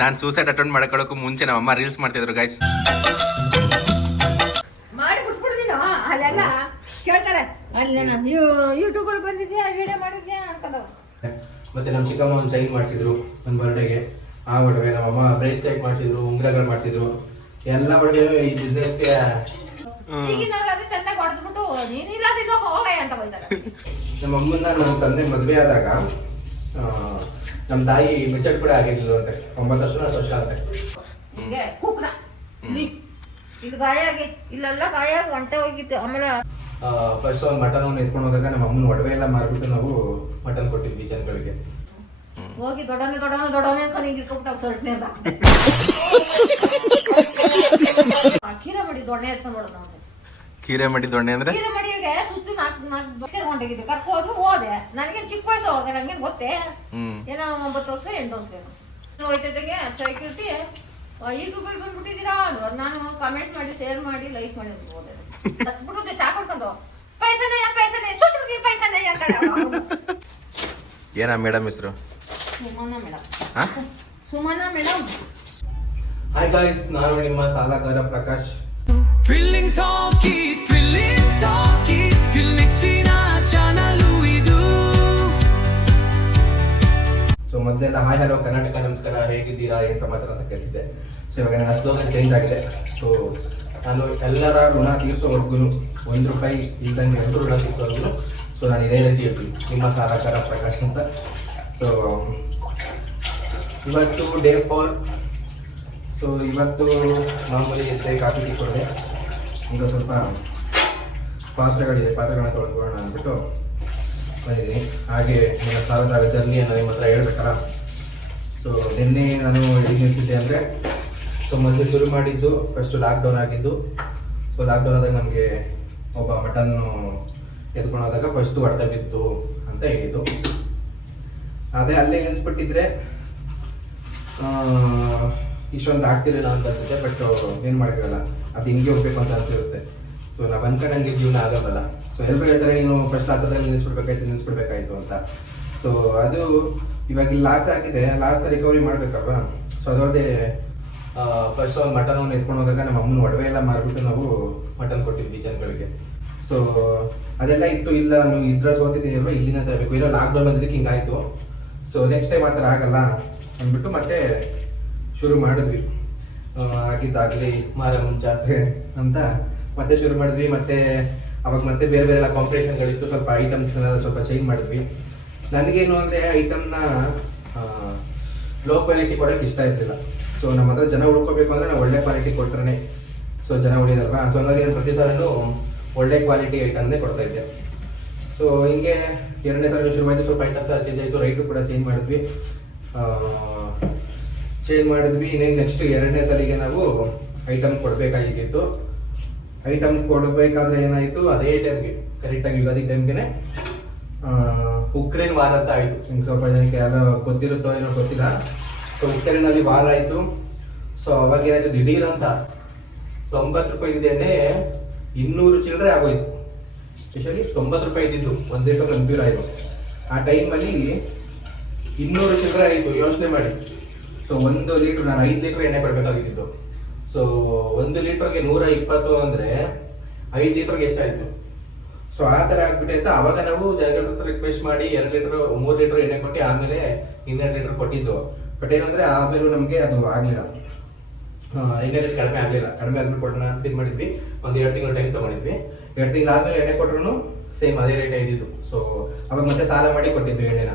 ನಾನು suicide attend ಮಾಡ್ಕೊಳ್ಳೋಕ್ಕೂ ಮುಂಚೆ ನಮ್ಮ ಅಮ್ಮ ರೀಲ್ಸ್ ಮಾಡ್ತಿದ್ರು ಗೈಸ್. ಮಾಡಿ ಬಿಟ್ಬಿಡ್ತೀನಿ ಅಲ್ಲೆಲ್ಲ ಕೇಳ್ತಾರೆ ಅಲ್ಲಿ ಯೂಟ್ಯೂಬಲ್ಲಿ ಬಂದಿದ್ಯಾ ವಿಡಿಯೋ ಮಾಡಿದ್ಯಾ ಅನ್ಕೊಂಡವ್. ಮತ್ತೆ ನಮ್ಮ ಚಿಕ್ಕಮ್ಮ ಒಂದು ಚೈನ್ ಮಾಡಿಸಿದ್ರು ನನ್ನ ಬರ್ಡೇಗೆ. ಆ ಒಡವೆ ನಮ್ಮಮ್ಮ ಬ್ರೇಸ್ಲೆಟ್ ಮಾಡಿಸಿದ್ರು, ಉಂಗ್ರಗಳು ಮಾಡಿಸಿದ್ರು. ಎಲ್ಲ ಒಡವೆ ಈ ಬಿಸ್ನೆಸ್ಗೆ ಈಗಿನವ್ರು ಅದೇ ಚಂದ ಹೊಡೆದ್ಬಿಟ್ಟು ನೀನಿಲ್ಲದಿನ್ನೋ ಹೋಗೇ ಅಂತ ಬೈತಾರೆ. ನಮ್ಮ ಅಮ್ಮನ ನಮ್ಮ ತಂದೆ ಮದುವೆ ಆದಾಗ ನಮ್ಮ ತಾಯಿ ಮೆಚ್ಚಡ್ ಕೂಡ ಆಗಿರ್ಲಿಲ್ಲ ಅಂತೆ. 9 ವರ್ಷ ಅಂತೆ. ಹಿಂಗೆ ಕೂಕ್ದ ಇದು ಗಾಯ ಆಗಿ ಇಲ್ಲೆಲ್ಲ ಗಾಯ ಆಗಿ ಹೊಂಟೆ ಹೋಗಿತ್ತು. ಆಮೇಲೆ ಫಸ್ಟ್ ಒಂದು ಮಟನ್ ಎತ್ಕೊಂಡು ಹೋದಾಗ ನಮ್ಮ ಅಮ್ಮನ ಒಡವೆ ಎಲ್ಲ ಮಾರ್ಬಿಟ್ಟು ನಾವು ಮಟನ್ ಕೊಟ್ಟಿದ್ವಿ ಜನಗಳಿಗೆ. ಹೋಗಿ ದೊಡ್ಡವನೇ ಅಂತ ಹಿಂಗೆ ಇಟ್ಕೊಂಡ್ಬಿಟ್ಟು ಸೊಳ್ಳೆ ಅಂತ ಕೀರೆ ಮಾಡಿ ದೊಣ್ಣೆ ಎತ್ಕೊಂಡು ನೋಡೋದು ನಾವು. ಕೀರೆ ಮಾಡಿ ದೊಣ್ಣೆ ಅಂದ್ರೆ ಕೀರೆ ಮಡಿಗೆ ಸುತ್ತು 4 ಹೊಂಟೋಗಿದ್ದು ಕರ್ಕೊ ಹೋದ್ರು ಹೋದೆ. ನನಗೆ ಚಿಕ್ಕ ವಯಸ್ಸು ಹೋಗ ನಂಗೇನು ಗೊತ್ತೇ ಏನೋ 9 ವರ್ಷ 8 ವರ್ಷ ಏನೋ ಹೋಯ್ತಿದ್ದಾಗೆ ಸೆಕ್ಯೂರಿಟಿ ಯೂಟ್ಯೂಬಲ್ಲಿ ಬಂದ್ಬಿಟ್ಟಿದ್ದೀರಾ ಅಂದ್ರು. ನಾನು ಕಮೆಂಟ್ ಮಾಡಿ ಶೇರ್ ಮಾಡಿ ಲೈಕ್ ಮಾಡಿ ಹೋದೆ. ಹತ್ಬಿಟ್ಟು ಚಾ ಕೊಡ್ಕೊಂಡು ಪೈಸನೆ ಸುಟ್ಟು ಪೈಸನೆ ಅಂತ. ಏನಾ ಮೇಡಮ್ ಹೆಸರು? ಸುಮನಾ ಮೇಡಮ್. ಹಾಯ್ ಗಾಯ್ಸ್, ನಾನು ನಿಮ್ಮ ಸಾಲಗಾರ ಪ್ರಕಾಶ್. ಥ್ರಿಲ್ಲಿಂಗ್ ಟಾಕೀಸ್ ನೆಚ್ಚಿನ ಚಾನಲು ಇದು. ಸೊ ಮೊದಲೆಲ್ಲ ಹಾಯ್ ಹಲೋ ಕರ್ನಾಟಕ ನಮಸ್ಕಾರ, ಹೇಗಿದ್ದೀರಾ, ಏನು ಸಮಾಚಾರ ಅಂತ ಕೇಳ್ತಿದ್ದೆ. ಸೊ ಇವಾಗ ನನ್ನ ಸ್ಲೋಗನ್ ಚೇಂಜ್ ಆಗಿದೆ. ಸೊ ನಾನು ಎಲ್ಲರ ಋಣ ತೀರಿಸೋವರೆಗೂ ₹1 ಇಲ್ದಂಗೆ ಎಲ್ಲರೂ ಋಣ ತೀರಿಸೋವರೆಗೂ ಸೊ ನಾನು ಇದೇ ರೀತಿ ಹೇಳ್ತೀನಿ, ನಿಮ್ಮ ಸಾಲಗಾರ ಪ್ರಕಾಶ್ ಅಂತ. ಸೊ ಇವತ್ತು ಡೇ 4. ಸೊ ಇವತ್ತು ಮಾಮೂಲಿ ಎದ್ದೆ ಕಾಫಿ ಟೀ ಕೊಡಿದೆ. ಈಗ ಸ್ವಲ್ಪ ಪಾತ್ರೆಗಳನ್ನ ತೊಳ್ಕೊಳ್ಳೋಣ ಅಂದ್ಬಿಟ್ಟು ಬಂದಿದ್ದೀನಿ. ಹಾಗೆ ನನ್ನ ಸಾಲದ ಜರ್ನಿಯನ್ನು ನಿಮ್ಮ ಹತ್ರ ಹೇಳ್ಬೇಕಲ್ಲ. ಸೊ ನಿನ್ನೆ ನಾನು ಎಲ್ಲಿ ನಿಲ್ಸಿದ್ದೆ ಅಂದರೆ, ಸೊ ಮೊದಲು ಶುರು ಮಾಡಿದ್ದು ಫಸ್ಟು ಲಾಕ್ಡೌನ್ ಆಗಿದ್ದು. ಸೊ ಲಾಕ್ಡೌನ್ ಆದಾಗ ನಮಗೆ ಒಬ್ಬ ಮಟನ್ನು ಎತ್ಕೊಂಡು ಹೋದಾಗ ಫಸ್ಟು ಹೊಡೆತ ಬಿತ್ತು ಅಂತ ಹೇಳಿದ್ದು. ಅದೇ ಅಲ್ಲೇ ನಿಲ್ಲಿಸ್ಬಿಟ್ಟಿದ್ರೆ ಇಷ್ಟೊಂದು ಆಗ್ತಿರಲಿಲ್ಲ ಅಂತ ಅನ್ಸುತ್ತೆ. ಬಟ್ ಏನು ಮಾಡೋಕ್ಕಾಗಲ್ಲ, ಅದು ಹಿಂಗೆ ಹೋಗ್ಬೇಕು ಅಂತ ಅನ್ಸಿರುತ್ತೆ. ಸೊ ನಾವು ಅನ್ಕೊಂಡಂಗೆ ಜೀವನ ಆಗೋಲ್ಲ. ಸೊ ಎಲ್ಲರೂ ಹೇಳ್ತಾರೆ ನೀನು ಫಸ್ಟ್ ಲಾಸಲ್ಲಿ ನಿಲ್ಲಿಸ್ಬಿಡ್ಬೇಕಾಯ್ತು ಅಂತ. ಸೊ ಅದು ಇವಾಗ ಲಾಸ್ ಆಗಿದೆ, ಲಾಸ್ನ ರಿಕವರಿ ಮಾಡಬೇಕಲ್ವ. ಸೊ ಅದಲ್ಲದೆ ಫಸ್ಟ್ ಒಂದು ಮಟನ್ ಎತ್ಕೊಂಡು ಹೋದಾಗ ನಮ್ಮ ಅಮ್ಮನ ಒಡವೆ ಎಲ್ಲ ಮಾರ್ಬಿಟ್ಟು ನಾವು ಮಟನ್ ಕೊಟ್ಟಿದ್ವಿ ಜನಗಳಿಗೆ. ಸೊ ಅದೆಲ್ಲ ಇತ್ತು. ಇಲ್ಲ ನಾನು ಇದ್ರ ಸೋತಿದ್ದೀನಿ ಅಲ್ವಾ, ಇಲ್ಲಿನ ತರಬೇಕು, ಏನೋ ಲಾಕ್ಡೌನ್ ಬಂದಿದ್ದಕ್ಕೆ ಹಿಂಗಾಯಿತು. ಸೊ ನೆಕ್ಸ್ಟ್ ಟೈಮ್ ಆ ಥರ ಆಗಲ್ಲ ಅಂದ್ಬಿಟ್ಟು ಮತ್ತೆ ಶುರು ಮಾಡಿದ್ವಿ. ಆಗಿದ್ದಾಗಲಿ ಮಾರಮ್ಮನ ಜಾತ್ರೆ ಅಂತ ಮತ್ತೆ ಶುರು ಮಾಡಿದ್ವಿ. ಮತ್ತೆ ಅವಾಗ ಮತ್ತೆ ಬೇರೆ ಬೇರೆ ಎಲ್ಲ ಕಾಂಪಿಟೇಷನ್ಗಳಿತ್ತು. ಸ್ವಲ್ಪ ಐಟಮ್ಸ್ನೆಲ್ಲ ಸ್ವಲ್ಪ ಚೇಂಜ್ ಮಾಡಿದ್ವಿ. ನನಗೇನು ಅಂದರೆ ಐಟಮ್ನ ಲೋ ಕ್ವಾಲಿಟಿ ಕೊಡೋಕ್ಕೆ ಇಷ್ಟ ಇರಲಿಲ್ಲ. ಸೊ ನಮ್ಮ ಹತ್ರ ಜನ ಉಳ್ಕೋಬೇಕು ಅಂದರೆ ನಾವು ಒಳ್ಳೆ ಕ್ವಾಲಿಟಿ ಕೊಟ್ಟರೆ ಸೊ ಜನ ಉಳಿಯೋದಲ್ವಾ. ಸೊ ಹಾಗಾಗಿ ನಾನು ಪ್ರತಿ ಸಲನೂ ಒಳ್ಳೆ ಕ್ವಾಲಿಟಿ ಐಟಮ್ನೇ ಕೊಡ್ತಾ ಇದ್ದೆ. ಸೊ ಹಿಂಗೆ 2ನೇ ಸಲ ಶುರುವಾಯಿತು. ಸ್ವಲ್ಪ ಐಟಮ್ಸ್ ಎಲ್ಲ ಚೇಂಜ್ ಆಯಿತು, ರೈಟು ಕೂಡ ಚೇಂಜ್ ಮಾಡಿದ್ವಿ. ಇನ್ನೇನು ನೆಕ್ಸ್ಟ್ 2ನೇ ಸಲಿಗೆ ನಾವು ಐಟಮ್ ಕೊಡಬೇಕಾಗಿತ್ತು. ಐಟಮ್ ಕೊಡಬೇಕಾದ್ರೆ ಏನಾಯಿತು, ಅದೇ ಟೈಮ್ಗೆ ಕರೆಕ್ಟಾಗಿ ಯುಗಾದಿ ಟೈಮ್ಗೆ ಉಕ್ರೇನ್ ವಾರ ಅಂತ ಆಯಿತು. ನಿಮ್ಗೆ ಸ್ವಲ್ಪ ಜನಕ್ಕೆ ಎಲ್ಲ ಗೊತ್ತಿರುತ್ತೋ ಏನೋ ಗೊತ್ತಿಲ್ಲ. ಸೊ ಉಕ್ರೇನಲ್ಲಿ ವಾರ ಆಯಿತು. ಸೊ ಅವಾಗ ಏನಾಯಿತು, ದಿಢೀರ್ ಅಂತ ₹90 ಎಣ್ಣೆ 200 ಚಿಲ್ಲರೆ ಆಗೋಯ್ತು. ಸ್ಪೆಷಲಿ ₹90 ಇದ್ದಿದ್ದು 1 ಲೀಟರ್ ಕಂಪ್ಯೂರ್ ಆಯಿತು. ಆ ಟೈಮಲ್ಲಿ 200 ಚಿಲ್ಲರೆ ಆಯಿತು. ಯೋಚನೆ ಮಾಡಿ. ಸೊ 1 ಲೀಟ್ರ್, ನಾನು 5 ಲೀಟ್ರ್ ಎಣ್ಣೆ ಕೊಡಬೇಕಾಗಿದ್ದು. ಸೊ 1 ಲೀಟ್ರಿಗೆ 120 ಅಂದರೆ 5 ಲೀಟ್ರಿಗೆ ಎಷ್ಟಾಯಿತು. ಸೊ ಆ ಥರ ಆಗ್ಬಿಟ್ಟೈತೆ. ಅವಾಗ ನಾವು ಜನಗಳ ಹತ್ರ ರಿಕ್ವೆಸ್ಟ್ ಮಾಡಿ 2 ಲೀಟ್ರ್ 3 ಲೀಟ್ರ್ ಎಣ್ಣೆ ಕೊಟ್ಟು ಆಮೇಲೆ 2 ಲೀಟ್ರ್ ಕೊಟ್ಟಿದ್ದು. ಬಟ್ ಏನಂದರೆ ಆಮೇಲೂ ನಮಗೆ ಅದು ಆಗಲಿಲ್ಲ, ಎಣ್ಣೆ ರೇಟ್ ಕಡಿಮೆ ಆಗಲಿಲ್ಲ. ಕಡಿಮೆ ಆಗ್ಬಿಟ್ಟು ಕೊಡೋಣ ಅಂತ ಇದು ಮಾಡಿದ್ವಿ. ಒಂದು 2 ತಿಂಗಳು ಟೈಮ್ ತೊಗೊಂಡಿದ್ವಿ. 2 ತಿಂಗಳು ಆದಮೇಲೆ ಎಣ್ಣೆ ಕೊಟ್ಟರು ಸೇಮ್ ಅದೇ ರೇಟ್ ಇದ್ದಿದ್ದು. ಸೊ ಅವಾಗ ಮತ್ತೆ ಸಾಲ ಮಾಡಿ ಕೊಟ್ಟಿದ್ವಿ ಎಣ್ಣೆನ.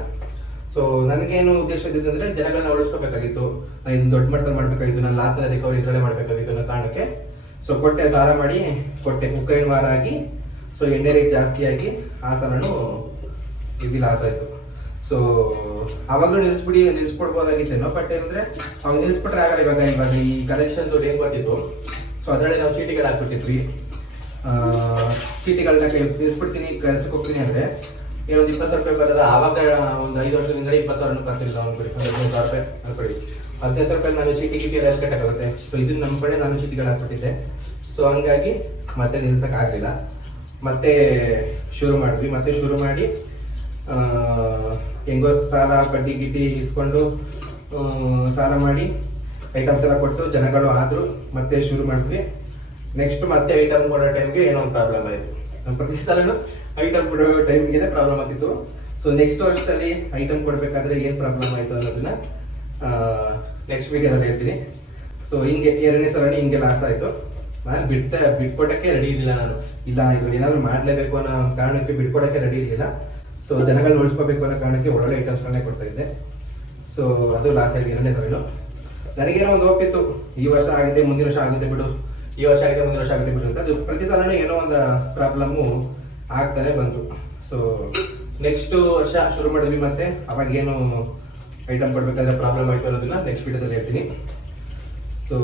ಸೊ ನನಗೇನು ಉದ್ದೇಶ ಇದ್ದಿದ್ದು ಅಂದರೆ ಜನಗಳನ್ನ ಉಳಿಸ್ಕೋಬೇಕಾಗಿತ್ತು, ಇದನ್ನು ದೊಡ್ಡ ಮಟ್ಟದಲ್ಲಿ ಮಾಡಬೇಕಾಗಿತ್ತು, ನಾನು ಲಾಸ್ನ ರಿಕವರಿ ಇದರಲ್ಲೇ ಮಾಡಬೇಕಾಗಿತ್ತು ಅನ್ನೋ ಕಾರಣಕ್ಕೆ ಸೊ ಕೊಟ್ಟೆ, ಸಾಲ ಮಾಡಿ ಕೊಟ್ಟೆ. ಉಕ್ರೇನ್ ವಾರ ಆಗಿ ಸೊ ಎಣ್ಣೆ ರೇಟ್ ಜಾಸ್ತಿ ಆಗಿ ಆ ಸಲನೂ ಇದು ಲಾಸ್ ಆಯಿತು. ಸೊ ಅವಾಗಲೂ ನಿಲ್ಲಿಸ್ಬಿಡ್ಬೋದಾಗಿತ್ತೇನೋ. ಬಟ್ ಏನಂದರೆ ಅವಾಗ ನಿಲ್ಲಿಸ್ಬಿಟ್ರೆ ಆಗಲ್ಲ. ಇವಾಗ ಈ ಕಲೆಕ್ಷನ್ದು ಏನು ಬರ್ತಿತ್ತು, ಸೊ ಅದರಲ್ಲಿ ನಾವು ಚೀಟಿಗಳು ಹಾಕ್ಬಿಟ್ಟಿದ್ವಿ. ಚೀಟಿಗಳನ್ನ ನಿಲ್ಲಿಸ್ಬಿಡ್ತೀನಿ, ಕೆಲ್ಸಕ್ಕೆ ಹೋಗ್ತೀನಿ ಅಂದರೆ ಏನೊಂದು 20,000 ಬರೋದು. ಆವಾಗ ಒಂದು 5 ವರ್ಷದ ಹಿಂಗಡೆ 20,000 ಬರ್ತಿಲ್ಲ. ಒಂದು ಕೊಡಿ, 15,000 ಅನ್ಕೊಡಿ. 15,000 ನಾನು ಚೀಟಿ ಎಲ್ಲ ಕಟ್ಟಾಗುತ್ತೆ. ಸೊ ಇದನ್ನ ನಮ್ಮ ಕಡೆ ನಾನು ಚೀಟಿಗಳು ಹಾಕ್ಬಿಟ್ಟಿದ್ದೆ. ಸೊ ಹಂಗಾಗಿ ಮತ್ತೆ ನಿಲ್ಸೋಕ್ಕಾಗಲಿಲ್ಲ. ಮತ್ತೆ ಶುರು ಮಾಡಿದ್ವಿ. ಮತ್ತೆ ಶುರು ಮಾಡಿ ಹೆಂಗೋ ಸಾಲ ಬಡ್ಡಿ ಗಿಟ್ಟಿ ಇಸ್ಕೊಂಡು ಸಾಲ ಮಾಡಿ ಐಟಮ್ಸ್ ಎಲ್ಲ ಕೊಟ್ಟು ಜನಗಳು ಆದರೂ ಮತ್ತೆ ಶುರು ಮಾಡಿದ್ವಿ. ನೆಕ್ಸ್ಟ್ ಮತ್ತೆ ಐಟಮ್ ಕೊಡೋ ಟೈಮ್ಗೆ ಏನೋ ಒಂದು ಪ್ರಾಬ್ಲಮ್ ಆಯಿತು. ಪ್ರತಿ ಸಲನೂ ಐಟಮ್ ಕೊಡೋ ಟೈಮ್ಗೆ ಪ್ರಾಬ್ಲಮ್ ಆಗ್ತಿತ್ತು. ಸೊ ನೆಕ್ಸ್ಟ್ ವರ್ಷದಲ್ಲಿ ಐಟಮ್ ಕೊಡಬೇಕಾದ್ರೆ ಏನು ಪ್ರಾಬ್ಲಮ್ ಆಯಿತು ಅನ್ನೋದನ್ನ ನೆಕ್ಸ್ಟ್ ವೀಡಿಯೋದಲ್ಲಿ ಹೇಳ್ತೀನಿ. ಸೊ ಹಿಂಗೆ 2ನೇ ಸಲನೇ ಹಿಂಗೆ ಲಾಸ್ ಆಯಿತು. ನಾನು ಬಿಟ್ಕೊಟ್ಟಕ್ಕೆ ರೆಡಿ ಇರಲಿಲ್ಲ. ನಾನು ಇಲ್ಲ ಇದು ಏನಾದರೂ ಮಾಡಲೇಬೇಕು ಅನ್ನೋ ಕಾರಣಕ್ಕೆ ಬಿಟ್ಕೊಡೋಕ್ಕೆ ರೆಡಿ ಇರಲಿಲ್ಲ. ಸೊ ಜನಗಳು ಉಳಿಸ್ಕೋಬೇಕು ಅನ್ನೋ ಕಾರಣಕ್ಕೆ ಒಳ್ಳೊಳ್ಳೆ ಐಟಮ್ಸ್ಗಳನ್ನೇ ಕೊಡ್ತಾ ಇದ್ದೆ. ಸೊ ಅದು ಲಾಸ್ ಆಗಿ 2ನೇ ಸಲ. ನನಗೇನೋ ಒಂದು ಹೋಪಿತ್ತು, ಈ ವರ್ಷ ಆಗಿದೆ ಮುಂದಿನ ವರ್ಷ ಆಗುತ್ತೆ ಬಿಡು, ಈ ವರ್ಷ ಆಗಿದೆ ಮುಂದಿನ ವರ್ಷ ಆಗುತ್ತೆ ಬಿಡು ಅಂತ. ಅದು ಪ್ರತಿ ಸಲನೂ ಏನೋ ಒಂದು ಪ್ರಾಬ್ಲಮ್ಮು ಆಗ್ತಾನೆ ಬಂತು. ಸೊ ನೆಕ್ಸ್ಟ್ ವರ್ಷ ಶುರು ಮಾಡಿದ್ವಿ. ಮತ್ತೆ ಅವಾಗ ಏನು ಐಟಮ್ ಕೊಡಬೇಕಾದ್ರೆ ಪ್ರಾಬ್ಲಮ್ ಆಯಿತು ಅನ್ನೋದನ್ನ ನೆಕ್ಸ್ಟ್ ವಿಡಿಯೋದಲ್ಲಿ ಹೇಳ್ತೀನಿ. ಸೊ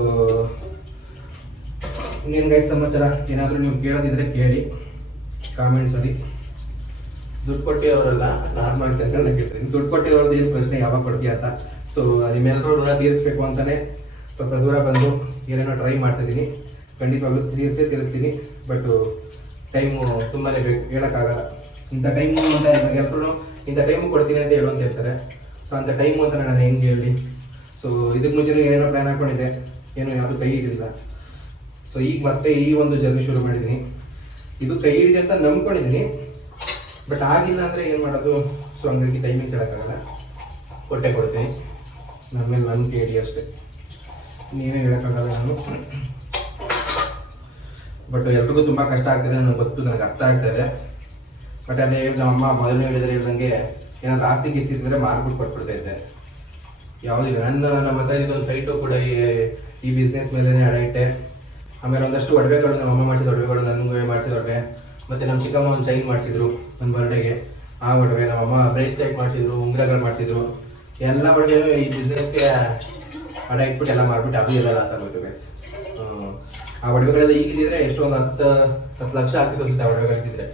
ಇನ್ನೇನು ಗೈಸ್ ಸಮಾಚಾರ, ಏನಾದರೂ ನೀವು ಕೇಳೋದಿದ್ರೆ ಕೇಳಿ ಕಾಮೆಂಟ್ಸಲ್ಲಿ. ದುಡ್ಡು ಕೊಟ್ಟಿರೋರಲ್ಲ, ನಾರ್ಮಲ್ ಜನಗಳನ್ನ ಕೇಳ್ತೀನಿ. ದುಡ್ಡು ಕೊಟ್ಟಿರೋದು ಏನು ಪ್ರಶ್ನೆ ಯಾವಾಗ ಕೊಡ್ತೀಯ ಅಂತ. ಸೊ ನಿಮ್ಮೆಲ್ಲರೂ ಋಣ ತೀರಿಸ್ಬೇಕು ಅಂತಲೇ ಸ್ವಲ್ಪ ದೂರ ಬಂದು ಏನೇನೋ ಟ್ರೈ ಮಾಡ್ತಿದ್ದೀನಿ. ಖಂಡಿತವಾಗ್ಲೂ ತೀರಿಸ್ತೀನಿ. ಬಟ್ ಟೈಮು ತುಂಬಾ ಬೇಕು, ಹೇಳೋಕ್ಕಾಗಲ್ಲ. ಇಂಥ ಟೈಮು ಅಂತ ಎಲ್ಲರೂ ಇಂಥ ಟೈಮು ಕೊಡ್ತೀನಿ ಅಂತ ಹೇಳುವಂತ ಹೇಳ್ತಾರೆ. ಸೊ ಅಂಥ ಟೈಮು ಅಂತ ನಾನು ಹೆಂಗೆ ಹೇಳಿ. ಸೊ ಇದಕ್ಕೆ ಮುಂಚೆ ಏನೇನೋ ಪ್ಲ್ಯಾನ್ ಹಾಕ್ಕೊಂಡಿದ್ದೆ, ಏನೋ ಯಾವುದು ಕೈ ಹಿಡಿದಿಲ್ಲ. ಸೊ ಈಗ ಮತ್ತೆ ಈ ಒಂದು ಜರ್ನಿ ಶುರು ಮಾಡಿದ್ದೀನಿ. ಇದು ಕೈ ಹಿಡಿದೆ ಅಂತ ನಂಬ್ಕೊಂಡಿದ್ದೀನಿ, ಬಟ್ ಆಗಿಲ್ಲ ಅಂದರೆ ಏನು ಮಾಡೋದು. ಸೊ ಹಂಗಾಗಿ ಟೈಮಿಂಗ್ ಹೇಳೋಕ್ಕಾಗಲ್ಲ, ಕೊಟ್ಟೆ ಕೊಡ್ತೀನಿ. ನನ್ನ ಮೇಲೆ ನಂಬಿಕೆ ಇಡಿ ಅಷ್ಟೇ, ನೀವೇ ಹೇಳೋಕ್ಕಾಗಲ್ಲ ನಾನು. ಬಟ್ ಎಲ್ರಿಗೂ ತುಂಬ ಕಷ್ಟ ಆಗ್ತದೆ ನನಗೆ ಗೊತ್ತು, ನನಗೆ ಅರ್ಥ ಆಗ್ತಾಯಿದೆ. ಬಟ್ ಅದೇ ನಮ್ಮಮ್ಮ ಮೊದಲನೇ ಹೇಳ್ದಂಗೆ ಏನಾದ್ರು ಆಸ್ತಿ ಗಿಸ್ತಿದ್ರೆ ಮಾರ್ಬಿಟ್ಟು ಕೊಟ್ಬಿಡ್ತಾ ಇದ್ದೆ. ಯಾವುದಿಲ್ಲ, ನಮ್ಮ ಹತ್ರ ಇದೊಂದು ಸೈಟು ಕೂಡ ಈ ಬಿಸ್ನೆಸ್ ಮೇಲೇ ಅಡ ಇಟ್ಟೆ. ಆಮೇಲೆ ಒಂದಷ್ಟು ಒಡವೆಗಳು ನಮ್ಮಮ್ಮ ಮಾಡಿಸಿದ ಒಡವೆಗಳು ನನಗೆ ಮಾಡಿಸಿದ ಒಡವೆ, ಮತ್ತು ನಮ್ಮ ಚಿಕ್ಕಮ್ಮ ಒಂದು ಚೈನ್ ಮಾಡಿಸಿದ್ರು ನನ್ನ ಬರ್ಡೇಗೆ, ಆ ಒಡವೆ. ನಮ್ಮಮ್ಮ ಬ್ರೇಸ್ಲೆಟ್ ಮಾಡಿಸಿದ್ರು, ಉಂಗುರಗಳು ಮಾಡಿಸಿದ್ರು. ಎಲ್ಲ ಒಡವೆನೂ ಈ ಬಿಸ್ನೆಸ್ಗೆ ಅಡ ಇಟ್ಬಿಟ್ಟು ಎಲ್ಲ ಮಾರ್ಬಿಟ್ಟು ಅದು ಎಲ್ಲ ಲಾಸ್ ಆಗೋಯ್ತು ಗೈಸ್. ಆ ಒಡವೆಗಳೆಲ್ಲ ಈಗಿದ್ರೆ ಎಷ್ಟೊಂದು 10 ಲಕ್ಷ ಆಗ್ತಿತ್ತು ಅಂತ ಒಡವೆಗಳಿದ್ದಿದ್ರೆ.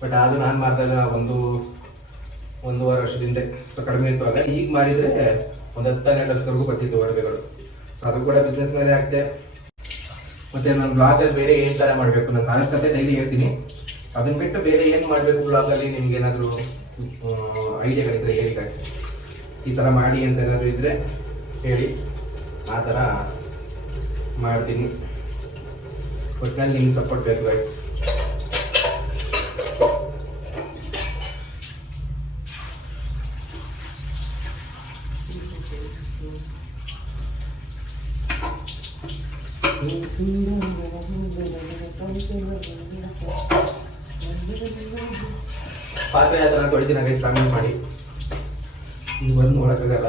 ಬಟ್ ಅದು ನಾನು ಮಾರಿದಾಗ 1.5 ವರ್ಷದಿಂದ ಸೊ ಕಡಿಮೆ ಇತ್ತು. ಆಗ ಈಗ ಮಾರಿದರೆ ಒಂದು 10-12 ಲಕ್ಷದವರೆಗೂ ಬರ್ತಿತ್ತು ಒಡವೆಗಳು. ಅದು ಕೂಡ ಬಿಸ್ನೆಸ್ ಮೇಲೆ ಆಗ್ತೆ. ಮತ್ತು ನಾನು ಬ್ಲಾಗಲ್ಲಿ ಬೇರೆ ಏನು ಥರ ಮಾಡಬೇಕು, ನಾನು ಸಾಯಸ್ ಕತೆ ಡೈಲಿ ಹೇಳ್ತೀನಿ. ಅದನ್ನು ಬಿಟ್ಟು ಬೇರೆ ಏನು ಮಾಡಬೇಕು ಬ್ಲಾಗಲ್ಲಿ ನಿಮ್ಗೆ ಏನಾದರೂ ಐಡಿಯಾಗಳಿದ್ರೆ ಹೇಳಿ ಗಾಯ್ಸ್. ಈ ಥರ ಮಾಡಿ ಅಂತ ಏನಾದರೂ ಇದ್ದರೆ ಹೇಳಿ, ಆ ಥರ ಮಾಡ್ತೀನಿ. ಒಟ್ಟಿನಲ್ಲಿ ನಿಮ್ಗೆ ಸಪೋರ್ಟ್ ಬೇಕು ಗಾಯ್ಸ್. ಪಾತ್ರೆ ಯಾವ ಚೆನ್ನಾಗಿ ತೊಳಿತೀನಿ ಗೈಸ್, ಕಾಮೆಂಟ್ ಮಾಡಿ. ನೀವು ಬಂದು ನೋಡೋಕ್ಕಾಗಲ್ಲ.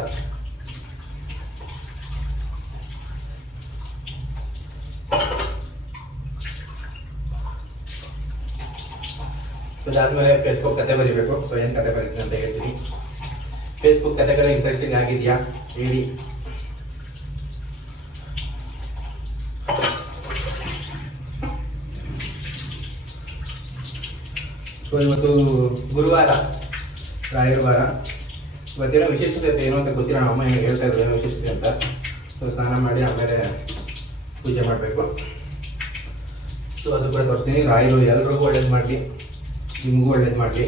ಅದಾದ್ಮೇಲೆ ಫೇಸ್ಬುಕ್ ಕತೆ ಬರೀಬೇಕು. ಸೊ ಏನು ಕತೆ ಬರೀತೀನಿ ಅಂತ ಹೇಳ್ತೀನಿ. ಫೇಸ್ಬುಕ್ ಕತೆಗಳು ಇಂಟ್ರೆಸ್ಟಿಂಗ್ ಆಗಿದೆಯಾ ಹೇಳಿ. ಸೊ ಇವತ್ತು ಗುರುವಾರ, ರಾಯರ ವಾರ. ಇವತ್ತೇನೋ ವಿಶೇಷತೆ ಏನೋ ಅಂತ ಗೊತ್ತಿಲ್ಲ, ನಮ್ಮ ಅಮ್ಮ ಹೇಳ್ತಾ ಇದ್ರು ಏನೋ ವಿಶೇಷತೆ ಅಂತ. ಸೊ ಸ್ನಾನ ಮಾಡಿ ಆಮೇಲೆ ಪೂಜೆ ಮಾಡಬೇಕು. ಸೊ ಅದು ಕೂಡ ತೋರಿಸ್ತೀನಿ. ರಾಯರು ಎಲ್ರಿಗೂ ಒಳ್ಳೇದು ಮಾಡಲಿ, ನಿಮಗೂ ಒಳ್ಳೇದು ಮಾಡಲಿ.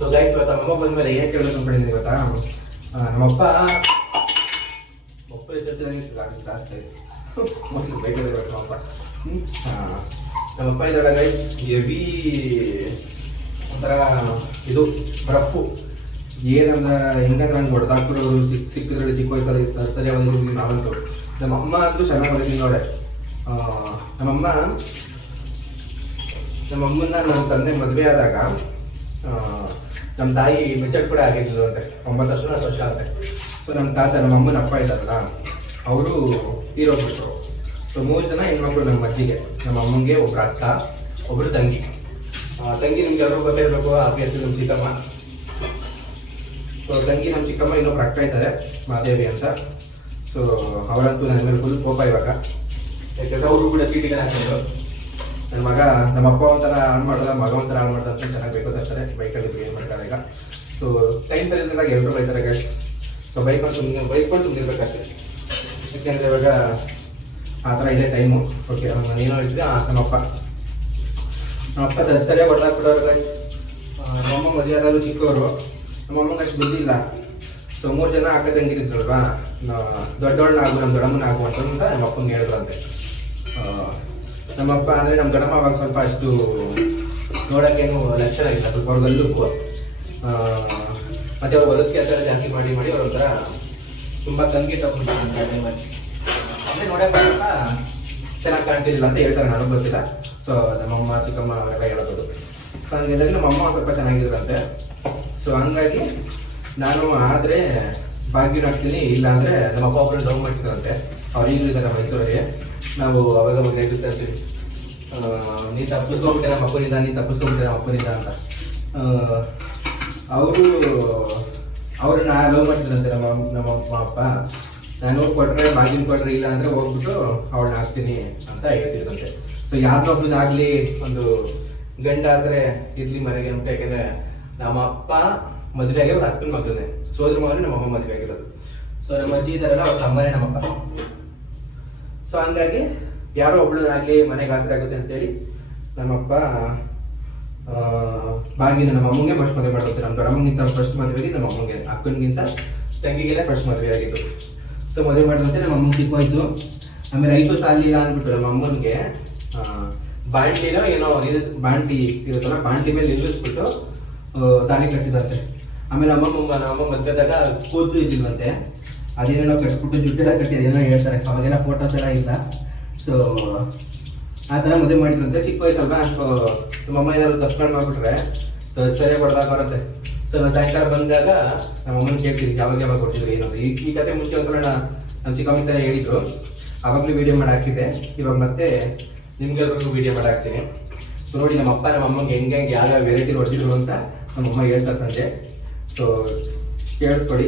ಸೊ ಗೈಸ್ ಇವತ್ತು ನಮ್ಮಮ್ಮ ಬಂದ್ಮೇಲೆ ಏನು ಕೇಳಬೇಕು ಅನ್ಕೊಂಡಿದ್ದೀನಿ ಗೊತ್ತಾ. ನಮ್ಮಪ್ಪ ಹೆಸರು ಜಾಸ್ತಿ ಮೋಸ್ಟ್ಲಿ ಬೇಕಾದ್ರೆ ನಮ್ಮಪ್ಪ ನಮ್ಮಪ್ಪ ಇದ್ದಾಳೆ ಗೈಸ್, ಹೆವಿ ಒಂಥರ ಇದು ರಫು. ಏನಂದ್ರೆ ಹೆಂಗಂದ್ರೆ ನಂಗೆ ಹೊಡೆದಾಕ್ಬಿಡೋರು ಸಿಕ್ಕಿದ್ರಲ್ಲಿ ಚಿಕ್ಕ ವಯಸ್ಸಲ್ಲಿ ಸರಿ ಓದಿದ್ವಿ ನಾವಂತೂ. ನಮ್ಮಮ್ಮ ಅಂತೂ ಚೆನ್ನಾಗಿ ಓದಿದ್ದೀನಿ ನೋಡೆ. ನಮ್ಮಮ್ಮನ ನನ್ನ ತಂದೆ ಮದುವೆ ಆದಾಗ ನಮ್ಮ ತಾಯಿ ಮೆಚಡ್ ಕೂಡ ಆಗಿರ್ಲಿಲ್ಲ ಅಂತೆ, 9 ವರ್ಷ 10 ವರ್ಷ ಅಂತೆ. ಸೊ ನಮ್ಮ ತಾತ ನಮ್ಮಮ್ಮನ ಅಪ್ಪ ಇದ್ದಾರಲ್ಲ ಅವರು ತೀರೋಗ್ಬಿಟ್ರು. ಸೊ 3 ಜನ ಹೆಣ್ಮಕ್ಳು ನಮ್ಮ ಅಜ್ಜಿಗೆ. ನಮ್ಮ ಅಮ್ಮಂಗೆ ಒಬ್ರು ಅಕ್ಕ, ಒಬ್ರು ತಂಗಿ. ತಂಗಿ ನಿಮ್ಗೆ ಎಲ್ಲರೂ ಗೊತ್ತಿರಬೇಕು, ಆಬ್ವಿಯಸ್ಲಿ ನಮ್ಮ ಚಿಕ್ಕಮ್ಮ. ಸೊ ತಂಗಿ ನಮ್ಮ ಚಿಕ್ಕಮ್ಮ, ಇನ್ನೊಬ್ರು ಅಕ್ಕ ಇದ್ದಾರೆ ಮಾದೇವಿ ಅಂತ. ಸೊ ಅವರಂತೂ ನನ್ನ ಮೇಲೆ ಫುಲ್ ಕೋಪ ಇವಾಗ. ಯಾಕಂದ್ರೆ ಅವರು ಕೂಡ ಚೀಟಿಗೆ ಹಾಕಿದ್ರು. ನನ್ನ ಮಗ, ನಮ್ಮ ಅಪ್ಪ ಒಂಥರ ಆನ್ ಮಾಡ್ದ, ಮಗ ಒಂಥರ ಆನ್ ಮಾಡ್ದ ಅಂತ ಚೆನ್ನಾಗಿ ಬೇಕೋತಾರೆ ಬೈಕಲ್ಲಿ ಏನು ಮಾಡ್ತಾರೆ ಈಗ. ಸೊ ಟೈಮ್ ಸರಿ ಇದ್ದಾಗ ಎಲ್ಲರೂ ಬೈತಾರೆ ಗೈಸ್. ಸೊ ಬೈಸ್ಕೊಂಡು ತುಂಬಿರ್ಬೇಕಷ್ಟೇ. ಯಾಕೆಂದರೆ ಇವಾಗ ಆ ಥರ ಇದೆ ಟೈಮು. ಓಕೆ, ಏನೋ ಇದ್ದೆ ನಮ್ಮಪ್ಪ ಸರಿಯಾಗಿ ಹೊಡೆದಾಕ್ಬಿಡೋರು ಗೈಸ್. ನಮ್ಮಮ್ಮ ಮದುವೆ ಆದಾಗಲೂ ಚಿಕ್ಕವರು, ನಮ್ಮಮ್ಮಂಗೆ ಅಷ್ಟು ಬುದ್ಧಿಲ್ಲ. ಸೊ 3 ಜನ ಅಕ್ಕ ತಂಗಿರಿದ್ರಲ್ವಾ, ದೊಡ್ಡವಳನ್ನಾಗು ನಮ್ಮ ದೊಡ್ಡಮ್ಮನಾಗು ಅಂತ ನಮ್ಮ ಅಪ್ಪಂಗೆ ಹೇಳಿದ್ರಂತೆ. ನಮ್ಮಪ್ಪ ಅಂದರೆ ನಮ್ಮ ದೊಡ್ಡಮ್ಮ ಅವಾಗ ಸ್ವಲ್ಪ ಅಷ್ಟು ನೋಡೋಕ್ಕೇನು ಲಕ್ಷಣ ಇಲ್ಲ, ಸ್ವಲ್ಪ ಅವ್ರ ಗಲ್ಲುಕು. ಮತ್ತು ಅವ್ರು ಹೊಲದ ಕೆಲಸ ಜಾಸ್ತಿ ಮಾಡಿ ಅವ್ರ ಒಂಥರ ತುಂಬ ತಂಗಿ ತಗೊಂಡು ಅಂತ ಟೈಮಲ್ಲಿ ಅಂದರೆ ನೋಡೋಕೆ ಚೆನ್ನಾಗಿ ಕಾಣ್ತಿರ್ಲಿಲ್ಲ ಅಂತ ಹೇಳ್ತಾರೆ, ನನಗೆ ಗೊತ್ತಿಲ್ಲ. ಸೊ ನಮ್ಮಮ್ಮ ಚಿಕ್ಕಮ್ಮ ಅವೆಲ್ಲ ಹೇಳೋದು. ಸೊ ಹಂಗಿದ್ದಾಗ ನಮ್ಮಮ್ಮ ಸ್ವಲ್ಪ ಚೆನ್ನಾಗಿದ್ರಂತೆ. ಸೊ ಹಂಗಾಗಿ ನಾನು ಆದರೆ ಭಾಗ್ಯನ ಹಾಕ್ತೀನಿ, ಇಲ್ಲ ಅಂದರೆ ನಮ್ಮಪ್ಪ ಒಬ್ಬರು ಡೌನ್ ಮಾಡ್ತಿದ್ರಂತೆ. ಅವ್ರು ಈಗಲೂ ಇದ್ದಾರೆ ಮೈಸೂರಿಗೆ. ನಾವು ಅವಾಗ ಬಗ್ಗೆ ಇರ್ತೀವಿ, ನೀನು ತಪ್ಪಿಸ್ಕೊಂಡ್ಬಿಟ್ಟೆ ನಮ್ಮ ಅಪ್ಪನಿಂದ, ನೀನು ತಪ್ಪಿಸ್ಕೊಂಡ್ಬಿಟ್ಟೆ ನಮ್ಮ ಅಪ್ಪನಿಂದ ಅಂತ. ಅವ್ರನ್ನ ಲವ್ ಮಾಡ್ತಿದ್ರಂತೆ ನಮ್ಮ ಅಪ್ಪ. ನಾನು ಕೊಟ್ಟರೆ ಬಾಗಿಲು ಕೊಟ್ಟರೆ, ಇಲ್ಲ ಅಂದರೆ ಹೋಗ್ಬಿಟ್ಟು ಅವಳನ್ನ ಹಾಕ್ತೀನಿ ಅಂತ ಹೇಳ್ತಿದ್ರಂತೆ. ಸೊ ಯಾರನ್ನೊಬ್ರದ್ದಾಗಲಿ ಒಂದು ಗಂಡ ಆಸರೆ ಇರಲಿ ಮನೆಗೆ ಅಂತ. ಯಾಕೆಂದರೆ ನಮ್ಮ ಅಪ್ಪ ಮದುವೆ ಆಗಿರೋದು ಅಕ್ಕನ ಮಗಳನ್ನೇ, ಸೋದರ ಮಗನೇ ನಮ್ಮಮ್ಮ ಮದುವೆ ಆಗಿರೋದು. ಸೊ ನಮ್ಮ ಅಜ್ಜಿ ಇದ್ದಾರಲ್ಲ ಅವ್ರ ತಮ್ಮನೇ ನಮ್ಮಪ್ಪ. ಸೊ ಹಂಗಾಗಿ ಯಾರೋ ಒಬ್ಳದಾಗಲಿ ಮನೆಗೆ ಆಸರೆ ಆಗುತ್ತೆ ಅಂತೇಳಿ ನಮ್ಮಪ್ಪ ಬಾಗಿನ ನಮ್ಮ ಅಮ್ಮಂಗೆ ಫಸ್ಟ್ ಮದುವೆ ಮಾಡೋದು. ನಮ್ಮ ದೊಡ್ಡಮ್ಮಗಿಂತ ಫಸ್ಟ್ ಮದುವೆ ಆಗಿದ್ದು ನಮ್ಮ ಅಮ್ಮಂಗೆ, ಅಕ್ಕನಿಗಿಂತ ತಂಗಿಗೆಲ್ಲ ಫಸ್ಟ್ ಮದುವೆ ಆಗಿದ್ದು. ಸೊ ಮದುವೆ ಮಾಡಿದಂತೆ ನಮ್ಮ ಅಮ್ಮಂಗೆ ಚಿಕ್ಕ ವಯಸ್ಸು. ಆಮೇಲೆ 5 ವರ್ಷ ಆಗಲಿಲ್ಲ ಅಂದ್ಬಿಟ್ಟು ನಮ್ಮ ಅಮ್ಮನಿಗೆ ಬಾಂಡ್ಲಿನೋ ಏನೋ ಬಾಂಡ್ಲಿ ಇರುತ್ತಲ್ಲ, ಬಾಂಡ್ಲಿ ಮೇಲೆ ನಿಲ್ಲಿಸ್ಬಿಟ್ಟು ತಾಳಿ ಕಟ್ಟಿದಂತೆ. ಆಮೇಲೆ ನಮ್ಮ ಮಧ್ಯದಾಗ ಕೂದಲು ಇದ್ದಿಲ್ವಂತೆ, ಅದೇನೇನೋ ಕಟ್ಬಿಟ್ಟು ಜುಟ್ಟೆಲ್ಲ ಕಟ್ಟಿ ಅದೇನೋ ಹೇಳ್ತಾರೆ. ಅವಾಗೆಲ್ಲ ಫೋಟೋಸ್ ಎಲ್ಲ ಇಲ್ಲ. ಸೊ ಆ ಥರ ಮದುವೆ ಮಾಡಿದ್ರಂತೆ ಚಿಕ್ಕ ವಯಸ್ಸಲ್ವಾ. ಸೊ ನಮ್ಮಮ್ಮ ಏನಾದ್ರು ತಕ್ಷಣ ಮಾಡ್ಬಿಟ್ರೆ ಸೊ ಸರಿಯಾಗಿ ಹೊಡೆದಾಕರಂತೆ. ಸೊ ಸಾಯಂಕಾಲ ಬಂದಾಗ ನಮ್ಮಮ್ಮನ ಕೇಳ್ತೀನಿ ಯಾವಾಗ ಕೊಟ್ಟಿದ್ರು ಏನೋ. ಈ ಕತೆ ಮುಂಚೆ ಒಂದ್ಸಲ ನಮ್ಮ ಚಿಕ್ಕಮ್ಮ ಥರ ಹೇಳಿದ್ರು, ಆವಾಗಲೂ ವೀಡಿಯೋ ಮಾಡಿ ಹಾಕಿದ್ದೆ. ಇವಾಗ ಮತ್ತೆ ನಿಮ್ಗೆಲ್ರಿಗೂ ವೀಡಿಯೋ ಮಾಡಿ ಹಾಕ್ತೀನಿ. ಸೊ ನೋಡಿ ನಮ್ಮಪ್ಪ ನಮ್ಮ ಅಮ್ಮಂಗೆ ಹೆಂಗೆ ಯಾವ್ಯಾವ ವೆರೈಟಿ ಹೊಡೆದಿದ್ರು ಅಂತ ನಮ್ಮಮ್ಮ ಹೇಳ್ತಾರೆ ಸಂಜೆ. ಸೊ ಕೇಳಿಸ್ಕೊಡಿ,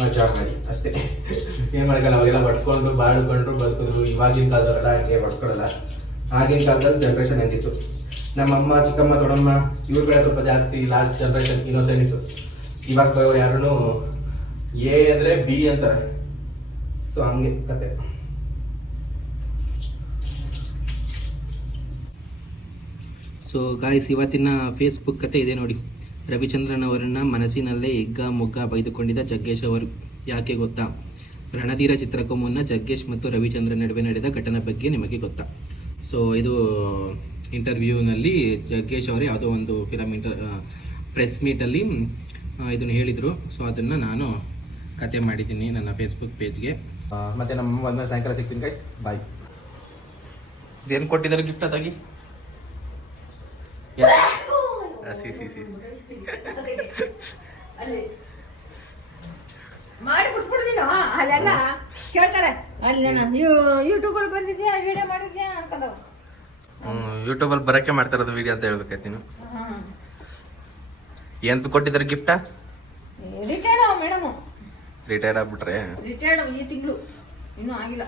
ಮಜಾ ಮಾಡಿ ಅಷ್ಟೇ. ಏನು ಮಾಡಲ್ಲ, ಅವಾಗೆಲ್ಲ ಬಡ್ಸ್ಕೊಂಡು ಬಾಳ್ಕೊಂಡು ಬದುಕಿದ್ರು. ಇವಾಗಿನ ಕಾಲದವರೆಲ್ಲ ಹಂಗೆ ಬಡ್ಸ್ಕೊಡಲ್ಲ. ಆಗಿನ ಕಾಲದಲ್ಲಿ ಜನ್ರೇಷನ್ ಎಂದಿತ್ತು. ನಮ್ಮಮ್ಮ ಚಿಕ್ಕಮ್ಮ ದೊಡ್ಡಮ್ಮ ಇವ್ರ ಕಡೆ ಸ್ವಲ್ಪ ಜಾಸ್ತಿ ಲಾಸ್ಟ್ ಜನ್ರೇಷನ್ ಇನ್ನೋಸೆನ್ಸು. ಇವಾಗ ಯಾರೂ ಎ ಅಂದರೆ ಬಿ ಅಂತಾರೆ. ಸೊ ಹಂಗೆ ಕತೆ. ಸೊ ಗಾಯ್ಸ್, ಇವತ್ತಿನ ಫೇಸ್ಬುಕ್ ಕತೆ ಇದೆ ನೋಡಿ. ರವಿಚಂದ್ರನ್ ಅವರನ್ನು ಮನಸ್ಸಿನಲ್ಲೇ ಹಿಗ್ಗ ಮೊಗ್ಗ ಬೈದುಕೊಂಡಿದ್ದ ಜಗ್ಗೇಶ್ ಅವರು. ಯಾಕೆ ಗೊತ್ತಾ? ರಣಧೀರ ಚಿತ್ರಕ್ಕೂ ಮುನ್ನ ಜಗ್ಗೇಶ್ ಮತ್ತು ರವಿಚಂದ್ರನ್ ನಡುವೆ ನಡೆದ ಘಟನೆ ಬಗ್ಗೆ ನಿಮಗೆ ಗೊತ್ತಾ? ಸೊ ಇದು ಇಂಟರ್ವ್ಯೂನಲ್ಲಿ ಜಗ್ಗೇಶ್ ಅವರು ಯಾವುದೋ ಒಂದು ಪ್ರೆಸ್ ಮೀಟಲ್ಲಿ ಇದನ್ನು ಹೇಳಿದರು. ಸೊ ಅದನ್ನು ನಾನು ಕತೆ ಮಾಡಿದ್ದೀನಿ ನನ್ನ ಫೇಸ್ಬುಕ್ ಪೇಜ್ಗೆ. ಮತ್ತೆ ನಮ್ಮ ಬಂದ ಸಾಯಂಕಾಲ ಸಿಗ್ತೀನಿ ಗೈಸ್, ಬಾಯ್. ಇದೇನು ಕೊಟ್ಟಿದ್ದಾರೆ ಗಿಫ್ಟ್ ಅದಾಗಿ? ಮಾಡಿ ಬಿಟ್ಬಿಡ್ತೀನಿ. ಅಲ್ಲೆಲ್ಲ ಕೇಳ್ತಾರೆ, ಅಲ್ಲಿ ಯೂಟ್ಯೂಬಲ್ಲಿ ಬಂದಿದ್ಯಾ, ವಿಡಿಯೋ ಮಾಡಿದ್ಯಾ ಅಂತದವು. ಯೂಟ್ಯೂಬಲ್ಲಿ ಬರೋಕ್ಕೆ ಮಾಡ್ತಾರದು ವಿಡಿಯೋ ಅಂತ ಹೇಳ್ಬೇಕಾಯ್ತು ನೀನು. ಎಂತ ಕೊಟ್ಟಿದ್ದಾರೆ ಗಿಫ್ಟಾ? Retired madam. ರಿಟೈರ್ಡ್ ಆಗ್ಬಿಟ್ರೆ? ರಿಟೈರ್ಡ್ ಈ ತಿಂಗಳು, ಇನ್ನೂ ಆಗಿಲ್ಲ.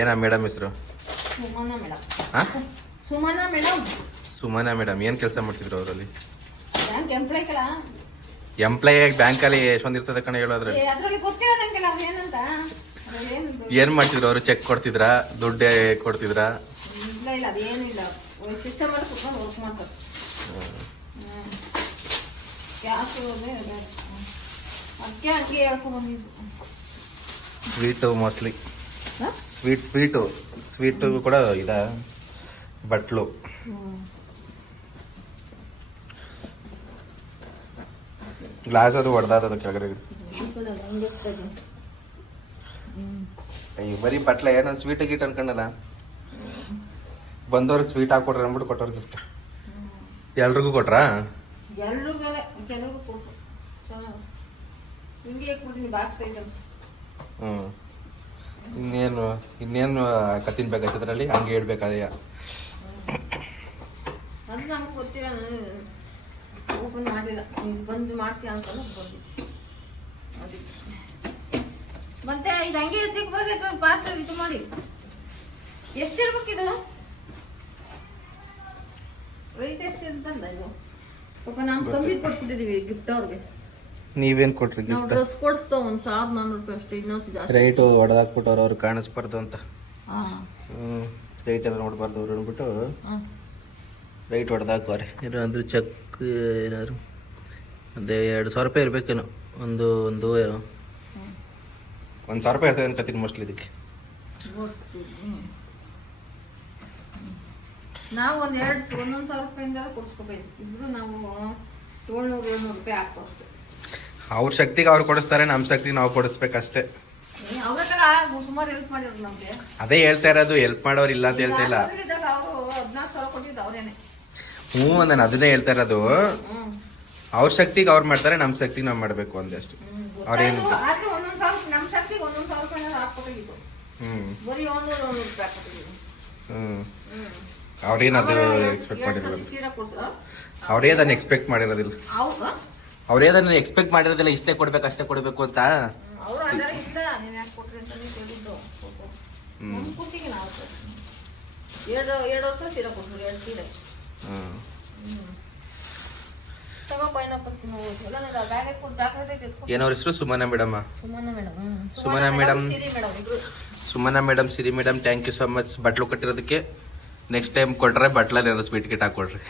ಏನಾ ಮೇಡಮ್ ಹೆಸರು? ಸುಮನಾ ಮೇಡಮ್. ಹಾಂ, ಸುಮನಾ ಮೇಡಮ್. ಸುಮನಾ ಮೇಡಮ್ ಏನು ಕೆಲಸ ಮಾಡ್ತಿದ್ರು ಅವರಲ್ಲಿ? ಬ್ಯಾಂಕ್ ಎಂಪ್ಲಾಯ್ ಕಲ. ಎಂಪ್ಲಾಯ್ ಬ್ಯಾಂಕಲ್ಲಿ ಎಷ್ಟೊಂದು ಇರ್ತದೆ ಕಣ ಹೇಳೋದ್ರಲ್ಲಿ. ಅದರಲ್ಲಿ ಗೊತ್ತಿರೋದಂಗೆಲ್ಲ ಏನಂತ ಏನು ಮಾಡ್ತಿದ್ರು ಅವರು? ಚೆಕ್ ಕೊಡ್ತಿದ್ರಾ, ದುಡ್ಡೇ ಕೊಡ್ತಿದ್ರಾ? ಇಲ್ಲ ಇಲ್ಲ, ಅದೇನಿಲ್ಲ. ಸಿಸ್ಟಮ್ ಅಲ್ಲಿ ಕುತ್ಕೊಂಡು ವರ್ಕ್ ಮಾಡ್ತಾರೆ. ಕ್ಯಾಶ್ ಅದಕ್ಕೆ ಹಂಗೆ ಹೇಳ್ಕೊಂಡ್ಬಂದಿದ್ದು. Sweet mostly. ಹಾಂ ಸ್ವೀಟು ಕೂಡ ಇದ ಬಟ್ಲು. ಗ್ಲಾಸ್ ಅದು ಹೊಡೆದಾದ ಕೆಳಗಡೆ. ಅಯ್ಯೋ ಬರೀ ಬಟ್ಲ ಏನೋ ಸ್ವೀಟ್ ಗೀಟ್ ಅನ್ಕೊಂಡಲ್ಲ. ಬಂದವ್ರು ಸ್ವೀಟ್ ಹಾಕೊಟ್ರೆ ಅಂದ್ಬಿಟ್ಟು ಕೊಟ್ಟವ್ರು ಗಿಫ್ಟ್. ಎಲ್ರಿಗೂ ಕೊಟ್ರಾ? ಕೆಲವ್ರು ಕೊಟ್ಟರು. ಹಿಂಗೆ ಕೊಡ್ತೀನಿ ಬಾಕ್ಸ್ ಐತೆ. ಇನ್ನೇನು ಕತ್ತಿನ ಬೇಕಾಯ್ತದ್ರಲ್ಲಿ ಹಂಗೆ ಇಡ್ಬೇಕಾದೆಯ. ಅದು ನಂಗೆ ಗೊತ್ತಿಲ್ಲ, ಓಪನ್ ಮಾಡಿಲ್ಲ. ಇದು ಬಂದು ಮಾಡ್ತೀಯ ಅಂತಂದು ಬಂದಿತ್ತು ಅದಕ್ಕೆ. ಮತ್ತೆ ಇದು ಹಂಗೆ ತೆಗ್ಬೇಕಾಯ್ತು ಪಾರ್ಸಲ್ ಇದು ಮಾಡಿ. ಎಷ್ಟಿರ್ಬೇಕಿದು? ರೇಟ್ ಎಷ್ಟು ಅಂತಂದ ಇದು? ಪಾಪ ನಾವು ಕಮ್ಮಿ ಕೊಟ್ಬಿಟ್ಟಿದೀವಿ ಗಿಫ್ಟ್ ಅವ್ರಿಗೆ. ನೀವೇನು ಕೊಟ್ರಿ ನಾವು ಗಿಫ್ಟ್? ಡ್ರೆಸ್ ಕೊಡಿಸ್ತೋ 1400 ರೂಪಾಯಿ ಅಷ್ಟೇ, ಇನ್ನೊಂದು ಜಾಸ್ತಿ. ರೈಟು ಹೊಡೆದಾಕ್ಬಿಟ್ಟವ್ರು ಅವ್ರು ಕಾಣಿಸ್ಬಾರ್ದು ಅಂತ. ಹಾಂ ರೈಟ್ ಎಲ್ಲ ನೋಡ್ಬಾರ್ದು ಅವ್ರು ಅಂದ್ಬಿಟ್ಟು ಹಾಂ ರೈಟ್ ಹೊಡೆದಾಕವ್ರೆ. ಏನಾದರೂ ಚೆಕ್ ಏನಾದ್ರು ಒಂದು 2000 ರೂಪಾಯಿ ಇರಬೇಕೇನೋ. ಒಂದು 1000 ರೂಪಾಯಿ ಇರ್ತದೆ ಅನ್ಕತ್ತೀನಿ ಮೋಸ್ಟ್ಲಿ ಇದಕ್ಕೆ. ನಾವು ಒಂದೊಂದು ಸಾವಿರ ರೂಪಾಯಿಂದ ಕೊಡಿಸ್ಕೋಬೇಕು. ಇಬ್ರು ನಾವು 700 ರೂಪಾಯಿ ಹಾಕ್ತೋ ಅಷ್ಟೇ. ಅವ್ರ ಶಕ್ತಿಗೆ ಅವ್ರು ಕೊಡಿಸ್ತಾರೆ, ನಮ್ಮ ಶಕ್ತಿಗೆ ನಾವು ಕೊಡಿಸ್ಬೇಕಷ್ಟೇ. ಅವ್ರ ಸುಮಾರು ಹೆಲ್ಪ್ ಮಾಡಿದ್ರು ನಮಗೆ. ಅದೇ ಹೇಳ್ತಾ ಇರೋದು, ಹೆಲ್ಪ್ ಮಾಡೋರು ಇಲ್ಲ ಅಂತ ಹೇಳ್ತಾ ಇಲ್ಲ. ಅವರು 14,000 ಕೊಟ್ಟಿದ್ದು ಅವರೇನೆ. ನಾನು ಅದನ್ನೇ ಹೇಳ್ತಾ ಇರೋದು. ಅವ್ರ ಶಕ್ತಿಗೆ ಅವ್ರು ಮಾಡ್ತಾರೆ, ನಮ್ಮ ಶಕ್ತಿಗೆ ನಾವು ಮಾಡಬೇಕು ಅಂದೆ ಅಷ್ಟೇ. ಅವ್ರೇನು ಆದ್ರೆ ಒಂದೊಂದು ಸಾವಿರ ನಮ್ಮ ಶಕ್ತಿಗೆ 1,000 ರೂಪಾಯಿ ಹಾಕ್ಕೊಟ್ಟಿದ್ದು. ಬರೀ 700 ರೂಪಾಯಿ ಹಾಕ್ಕೊಟ್ಟಿದ್ದು. ಅವ್ರೇನದು ಎಕ್ಸ್ಪೆಕ್ಟ್ ಮಾಡಿರೋದು. ಸೀರೆ ಕೊಟ್ರು. ಅವ್ರೇ ಅದನ್ನ ಎಕ್ಸ್ಪೆಕ್ಟ್ ಮಾಡಿರೋದಿಲ್ಲ. ಹೌದಾ? ಅವ್ರೇ ಅದನ್ನ ಎಕ್ಸ್ಪೆಕ್ಟ್ ಮಾಡಿರೋದಿಲ್ಲ, ಇಷ್ಟೇ ಕೊಡ್ಬೇಕು ಅಷ್ಟೇ ಕೊಡ್ಬೇಕು ಅಂತ. ಅವರು ಅದರ ಇಷ್ಟ ನೀನು ಯಾಕೆ ಕೊಟ್ರಿ ಅಂತ ಕೇಳಿದ್ದು. ನಮ್ಮ ಖುಷಿಗೆ ನಾವು 2 ವರ್ಷ ಸೀರೆ ಕೊಟ್ರು, 2 ಸೀರೆ. ಏನವ್ರ ಹೆಸರು? Sumana madam. Sumana madam, Sumana madam, Siri madam, thank you so much ಬಟ್ಲು ಕಟ್ಟಿರೋದಕ್ಕೆ. ನೆಕ್ಸ್ಟ್ ಟೈಮ್ ಕೊಟ್ರೆ ಬಟ್ಲಲ್ಲಿ ಏನಾದ್ರು ಸ್ವೀಟ್ ಗಿಟ್ ಹಾಕೊಡ್ರಿ.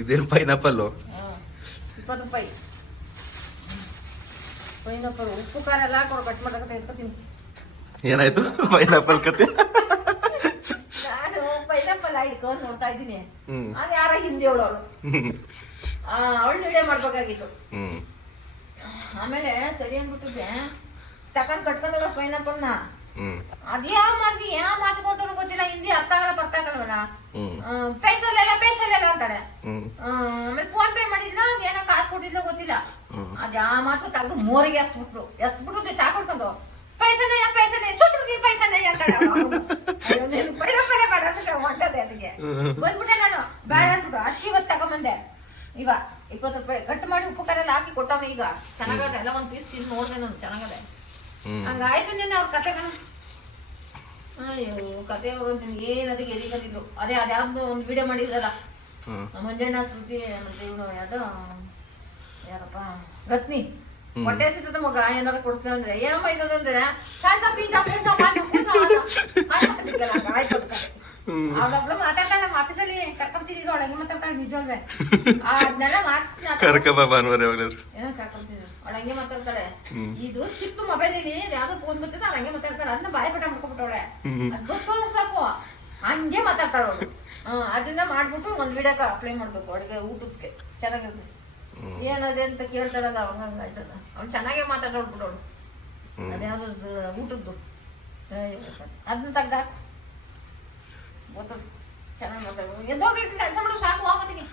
ಇದೇನು ಪೈನಾಪಲ್ಲು? 20 ರೂಪಾಯಿ ಪೈನಾಪಲ್. ಉಪ್ಪು ಖಾರ ಎಲ್ಲ ಹಾಕೋರು ಕಟ್ ಮಾಡಕ್ಕೆ ಎತ್ಕೊತೀನಿ. ಏನಾಯ್ತು ಪೈನಾಪಲ್ ಕತೆ? ನಾನು ಪೈನಾಪಲ್ ಹಿಡ್ಕೊಂಡು ನೋಡ್ತಾ ಇದ್ದೀನಿ. ಅದು ಯಾರ ಹಿಂದಿ ಅವಳು ಅವಳು ವಿಡಿಯೋ ಮಾಡ್ಬೇಕಾಗಿತ್ತು. ಆಮೇಲೆ ಸರಿ ಅಂದ್ಬಿಟ್ಟಿದ್ದೆ, ತಕೊಂಡ್ ಕಟ್ಕೊಂಡೋಳ ಪೈನಾಪಲ್ನ. ಅದ್ ಯಾವ ಮಾತಿಗೋತ ಗೊತ್ತಿಲ್ಲ, ಹಿಂದಿ ಅರ್ಥ ಆಗಲ್ಲ. ಪೈಸಲೆಲ್ಲ ಅಂತಾಳೆ. ಆಮೇಲೆ ಫೋನ್ ಪೇ ಮಾಡಿದ್ನ, ಏನೋ ಕಾಸು ಕೊಟ್ಟಿದ್ಲ ಗೊತ್ತಿಲ್ಲ. ಅದ್ ಯಾವ ಮಾತು ತಗದು ಮೋರಿಗೆ ಎಸ್ಬಿಟ್ಟು ಚಾ ಕೊಡ್ಕೊಂಡು ಪೈಸನೆ ಸುತ್ತಿಡ್ತೀನಿ ಪೈಸನೆ ಅಂತಾಳೆ. ಪೈನಾಪಲ್ಲೇ ಬೇಡ ಅಂತ ಹೊಂಟದೆ ಅದಕ್ಕೆ ಬಂದ್ಬಿಟ್ಟೆ ನಾನು. ಬೇಡ ಅಂದ್ಬಿಟ್ಟು ಅಕ್ಕಿ ಇವತ್ತು ತಗೊಂಬಂದೆ. ಈಗ 20 ರೂಪಾಯಿ ಕಟ್ ಮಾಡಿ ಉಪ್ಪು ಖಾರ ಎಲ್ಲ ಹಾಕಿ ಕೊಟ್ಟವನು. ಈಗ ಚೆನ್ನಾಗದೆ ಎಲ್ಲ, ಒಂದ್ ಪೀಸ್ ತಿಂದು ನೋಡ್ದೆ ನಾನು, ಚೆನ್ನಾಗದೆ. ಹಂಗಾಯ್ತು ನಿನ್ನೆ ಅವ್ರ ಕತೆಗಳ. ಅಯ್ಯೋ ಕತೆ ಅವರು ಅಂತ ಏನ್ ಅದಕ್ಕೆ ಎರಿಕತ್ತಿದ್ದು. ಅದ್ಯಾವ್ದು ಒಂದು ವಿಡಿಯೋ ಮಾಡಿದ್ರಲ್ಲ, ಮಂಜಣ್ಣ, ಶ್ರುತಿ, ಮತ್ತೆ ಇವನು ಯಾವ್ದೋ ಯಾರಪ್ಪ ರತ್ನಿ. ಹೊಟ್ಟೆ ಸಿಗ್ತದ ಮಗ ಏನಾರು ಕೊಡ್ತೇವೆ ಅಂದ್ರೆ ಏನಮ್ಮ ಇದಂದ್ರೆ ಅವಳೊಬ್ಳು ಮಾತಾಡ್ತಾಳೆ ಆಫೀಸಲ್ಲಿ ಕರ್ಕೊಂತಿದ್ರು. ಅವಳಂಗೆ ಮಾತಾಡ್ತಾಳೆ ನಿಜವಲ್ವೇ? ಅದನ್ನೆಲ್ಲ ಏನೋ ಕರ್ಕೊಂತಿದ್ರು. ಅವಳಂಗೆ ಮಾತಾಡ್ತಾಳೆ. ಇದು ಚಿಕ್ಕ ಮೊಬೈಲ್ ಇಲ್ಲಿ ಯಾವ್ದೋ ಫೋನ್ ಬರ್ತದೆ, ಅವ್ಳು ಹಂಗೆ ಮಾತಾಡ್ತಾಳೆ. ಅದನ್ನ ಬಾಯಿ ಪಟ ಮಾಡ್ಕೊಬಿಟ್ಟವಳೆ. ಅದ್ ಗೊತ್ತು ಸಾಕು, ಹಂಗೆ ಮಾತಾಡ್ತಾಳ ಅವಳು. ಅದನ್ನ ಮಾಡ್ಬಿಟ್ಟು ಒಂದ್ ವಿಡಿಯೋಕ್ಕೆ ಅಪ್ಲೈ ಮಾಡ್ಬೇಕು ಅಡುಗೆ ಊಟಕ್ಕೆ. ಚೆನ್ನಾಗಿರ್ತದೆ. ಏನದೆ ಅಂತ ಕೇಳ್ತಾರಲ್ಲ, ಅವಾಗ ಆಯ್ತದ. ಅವ್ಳು ಚೆನ್ನಾಗೇ ಮಾತಾಡ್ಬಿಡೋಳು. ಅದ್ಯಾವ್ದು ಊಟದ್ದು ಅದನ್ನ ತೆಗ್ದಾಕು ಗೊತ್ತದ. ಚೆನ್ನಾಗಿ ಮಾತಾಡೋದು. ಎದ್ದೋಗಿ ಕೆಲಸ ಮಾಡೋದು ಸಾಕು, ಹೋಗೋದಿನಿ.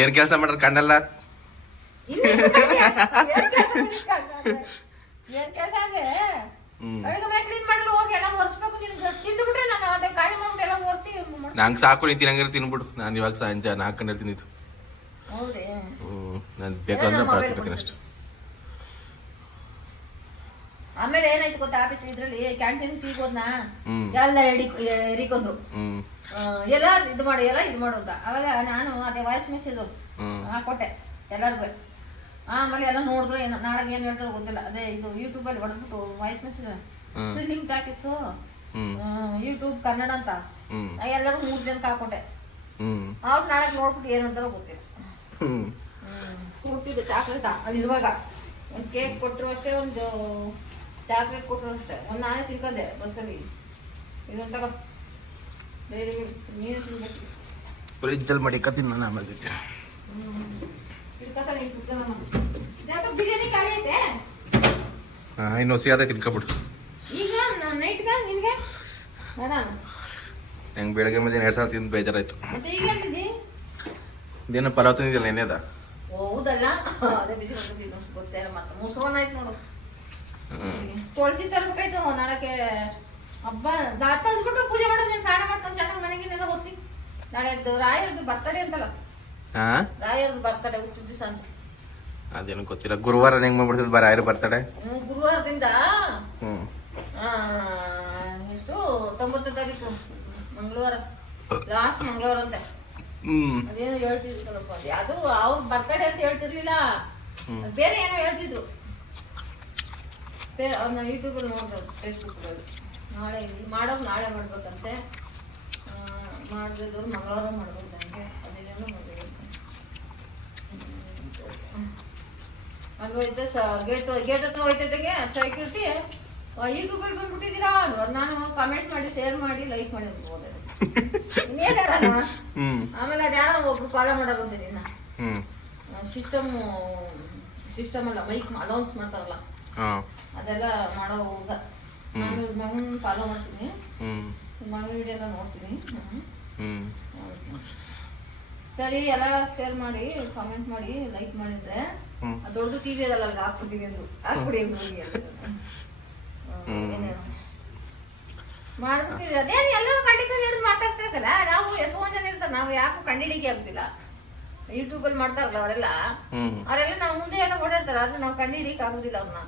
ಏನ್ ಕೆಲಸ ಮಾಡ್ರ ಕಂಡಲ್ಲ? ಏನ್ ಕೆಲಸ ಅಂದ್ರೆ ಅಡುಗೆ ಮನೆ ಕ್ಲೀನ್ ಮಾಡಲು ಹೋಗಿ ಎಲ್ಲ ಒರೆಸ್ಬೇಕು. ನಿನ್ಗೆ ತಿಂದ್ಬಿಟ್ರೆ ನಾನು ಅದೇ ಕಾರ್ಯ ಮಾಡ್ಬಿಟ್ಟು ಎಲ್ಲ ಒರೆಸಿ. ನಂಗೆ ಸಾಕು, ನೀ ತಿನ್ನಂಗಿರ ತಿನ್ಬಿಡು. ನಾನು ಇವಾಗ ಸಂಜೆ 4 ಗಂಟೆ ತಿಂದಿದ್ದು. ಹೌದೇ? ನಾನು ಬೇಕಾದ್ರೆ ಮಾಡ್ತೀನಿ ಅಷ್ಟು. ಆಮೇಲೆ ಏನಾಯ್ತು ಗೊತ್ತಾ, ಆಫೀಸ್ ಇದ್ರಲ್ಲಿ ಕ್ಯಾಂಟೀನ್ ಟೀಗೆ ಹೋದ್ನಾ, ಎಲ್ಲ ಎರಿಕೊಂಡ್ರು. ಎಲ್ಲ ಇದು ಮಾಡು ಅಂತ. ಅವಾಗ ನಾನು ಅದೇ ವಾಯ್ಸ್ ಮೆಸೇಜ್ ಹಾಕೊಟ್ಟೆ ಎಲ್ಲರಿಗೂ. ಆಮೇಲೆ ಎಲ್ಲ ನೋಡಿದ್ರು, ಏನೋ ನಾಳೆಗೆ ಏನು ಹೇಳ್ತಾರೋ ಗೊತ್ತಿಲ್ಲ. ಅದೇ ಇದು ಯೂಟ್ಯೂಬಲ್ಲಿ ಹೊಡೆದ್ಬಿಟ್ಟು ವಾಯ್ಸ್ ಮೆಸೇಜ್ ಲಿಂಕ್ ಹಾಕಿಸು ಯೂಟ್ಯೂಬ್ ಕನ್ನಡ ಅಂತ ಎಲ್ಲರೂ 3 ಜನಕ್ಕೆ ಹಾಕೊಟ್ಟೆ. ಅವ್ರು ನಾಳೆಗೆ ನೋಡ್ಬಿಟ್ಟು ಏನು ಅಂತಾರೋ ಗೊತ್ತಿಲ್ಲ. ಕೊಡ್ತಿದ್ದೆ ಚಾಕ್ಲೇಟ ಅಲ್ಲಿ ಇರುವಾಗ ಒಂದು ಕೇಕ್ ಕೊಟ್ಟರು ಅಷ್ಟೇ, ಒಂದು ಚಾಕ್ಲೇಟ್ ಕೊಟ್ಟರು ಅಷ್ಟೇ, ಒಂದು ನಾನೇ ತಿನ್ಕೊಂಡೆ ಬಸ್ಸಲ್ಲಿ. ಇದೊಂದು ತಗೋ, ಬೇರೆ ನೀನೇ ತಿನ್ಬೇಕು. ಫ್ರಿಜ್ಜಲ್ಲಿ ಮಡಿಕತ್ತೀನಿ ನಾನು ಆಮೇಲೆ. ಇಡ್ಕೊತಾನೆ ಇಟ್ಬಿಡ್ತಾನಮ್ಮ. ಇದ್ಯಾಕೆ ಬಿರಿಯಾನಿ ಖಾಲಿ ಐತೆ? ಹಾಂ, ಇನ್ನು ಸಿಗದೆ ತಿನ್ಕೊಬಿಡು. ಈಗ ನೈಟ್ಗೆ ನಿನಗೆ ಬೇಡ ಹೆಂಗೆ ಬೆಳಗ್ಗೆ ಮಧ್ಯಾಹ್ನ 2 ಸಾವಿರ ತಿಂದು ಬೇಜಾರಾಯ್ತು. ಮತ್ತೆ ಈಗ ಬಿಸಿ ಇದೇನು ಪಲಾವ್ ತಿಂದಿದ್ದಿಲ್ಲ ಏನೇದ? ಹೌದಲ್ಲ, ಅದೇ ಬಿಸಿ ಮಾಡ್ತಿದ್ದು ಗೊತ್ತೇ. ಮತ್ತೆ ಮುಸ್ರೋನ್ ಆಯ್ತು ನೋಡು. ತುಳಸಿ ತರ್ಬೇಕಾಯ್ತು ನಾಳಕ್ಕೆ ಹಬ್ಬ. ತಂದ್ಬಿಟ್ಟು ಪೂಜೆ ಮಾಡೋದು, ನೀನು ಸ್ನಾನ ಮಾಡ್ಕೊಂಡು ಚೆನ್ನಾಗಿ ಮನೆಗಿನೆಲ್ಲ ಓದ್ತಿ. ನಾಳೆ ರಾಯರ್ದು ಬರ್ತಡೇ ಅಂತಲ್ಲ, ಹಾಂ, ರಾಯರ್ದು ಬರ್ತಡೇ ಹುಟ್ಟಿದ ದಿವಸ ಅಂತ. ಅದೇನು ಗೊತ್ತಿಲ್ಲ. ಗುರುವಾರ ಹೆಂಗೆ ಮಾಡ್ಬಿಡ್ತದೆ ಬರ ಆಯ್ರು ಬರ್ತಡೆ. ಗುರುವಾರದಿಂದ ಹ್ಞೂ ಎಷ್ಟು 90ನೇ ತಾರೀಕು ಮಂಗಳವಾರ, ಲಾಸ್ಟ್ ಮಂಗಳವಾರ ಅಂತೆ. ಅದೇನೋ ಹೇಳ್ತಿದ್ರಪ್ಪ, ಅದು ಅವ್ರ ಬರ್ತಡೇ ಅಂತ ಹೇಳ್ತಿರ್ಲಿಲ್ಲ, ಬೇರೆ ಏನೋ ಹೇಳ್ತಿದ್ರು. ಅವ್ರನ್ನ ಯೂಟ್ಯೂಬಲ್ಲಿ ನೋಡ್ತಾರೆ, ಫೇಸ್ಬುಕ್ಕಲ್ಲಿ. ನಾಳೆ ಮಾಡೋರು ನಾಳೆ ಮಾಡ್ಬೇಕಂತೆ, ಮಾಡಿದವ್ರು ಮಂಗಳವಾರ ಮಾಡ್ಬೇಕಂತೆ. ಅದೇನೇನೋ ಮಾಡಬೇಕು. ಅಲ್ಲಿ ಹೋಯ್ತೆ ಗೇಟ್ ಹತ್ರ ಹೋಯ್ತೈತೆಗೆ ಸೆಕ್ಯೂರಿಟಿ, ಯೂಟ್ಯೂಬಲ್ಲಿ ಬಂದ್ಬಿಟ್ಟಿದ್ದೀರಾ ಅಂದ್ರು. ಅದು ನಾನು ಕಮೆಂಟ್ ಮಾಡಿ, ಶೇರ್ ಮಾಡಿ, ಲೈಕ್ ಮಾಡಿ ಹೋದೆ. ಇನ್ನೇನು ಹೇಳೋಣ. ಆಮೇಲೆ ಅದ್ಯಾರೋ ಒಬ್ರು ಫಾಲೋ ಮಾಡೋರು ಅಂತೀನಿ ನಾ. ಸಿಸ್ಟಮ್ ಅಲ್ಲ, ಮೈಕ್ ಅನೌನ್ಸ್ ಮಾಡ್ತಾರಲ್ಲ, ಅದೆಲ್ಲ ಮಾಡೋ ಹೋಗ. ನಾನು ಮಗನ ಫಾಲೋ ಮಾಡ್ತೀನಿ, ಮಗನ ವಿಡಿಯೋ ಎಲ್ಲ ನೋಡ್ತೀನಿ. ಸರಿ, ಎಲ್ಲ ಶೇರ್ ಮಾಡಿ, ಕಾಮೆಂಟ್ ಮಾಡಿ, ಲೈಕ್ ಮಾಡಿದ್ರೆ ದೊಡ್ಡದು ಟಿವಿ ಅದಲ್ಲ ಅಲ್ಲಿಗೆ ಹಾಕ್ಬಿಡ್ತೀವಿ ಅಂದ್ರು. ಹಾಕ್ಬಿಡಿ ಮಾಡ್ಬಿಡ್ತೀವಿ. ಅದೇನು ಎಲ್ಲರೂ ಕಂಡು ಮಾತಾಡ್ತಾ ಇರ್ತಲ್ಲ, ನಾವು ಎಷ್ಟೊಂದು ಜನ ಇರ್ತಾರೆ, ನಾವು ಯಾಕೆ ಕಂಡಿಡಿಕೆ ಆಗುದಿಲ್ಲ. ಯೂಟ್ಯೂಬಲ್ಲಿ ಮಾಡ್ತಾರಲ್ಲ ಅವರೆಲ್ಲ ನಾವು ಮುಂದೆ ಎಲ್ಲ ಓಡಾಡ್ತಾರ, ಅದು ನಾವು ಕಂಡಿಡಿಕೆ ಆಗುದಿಲ್ಲ ಅವ್ರನ್ನ.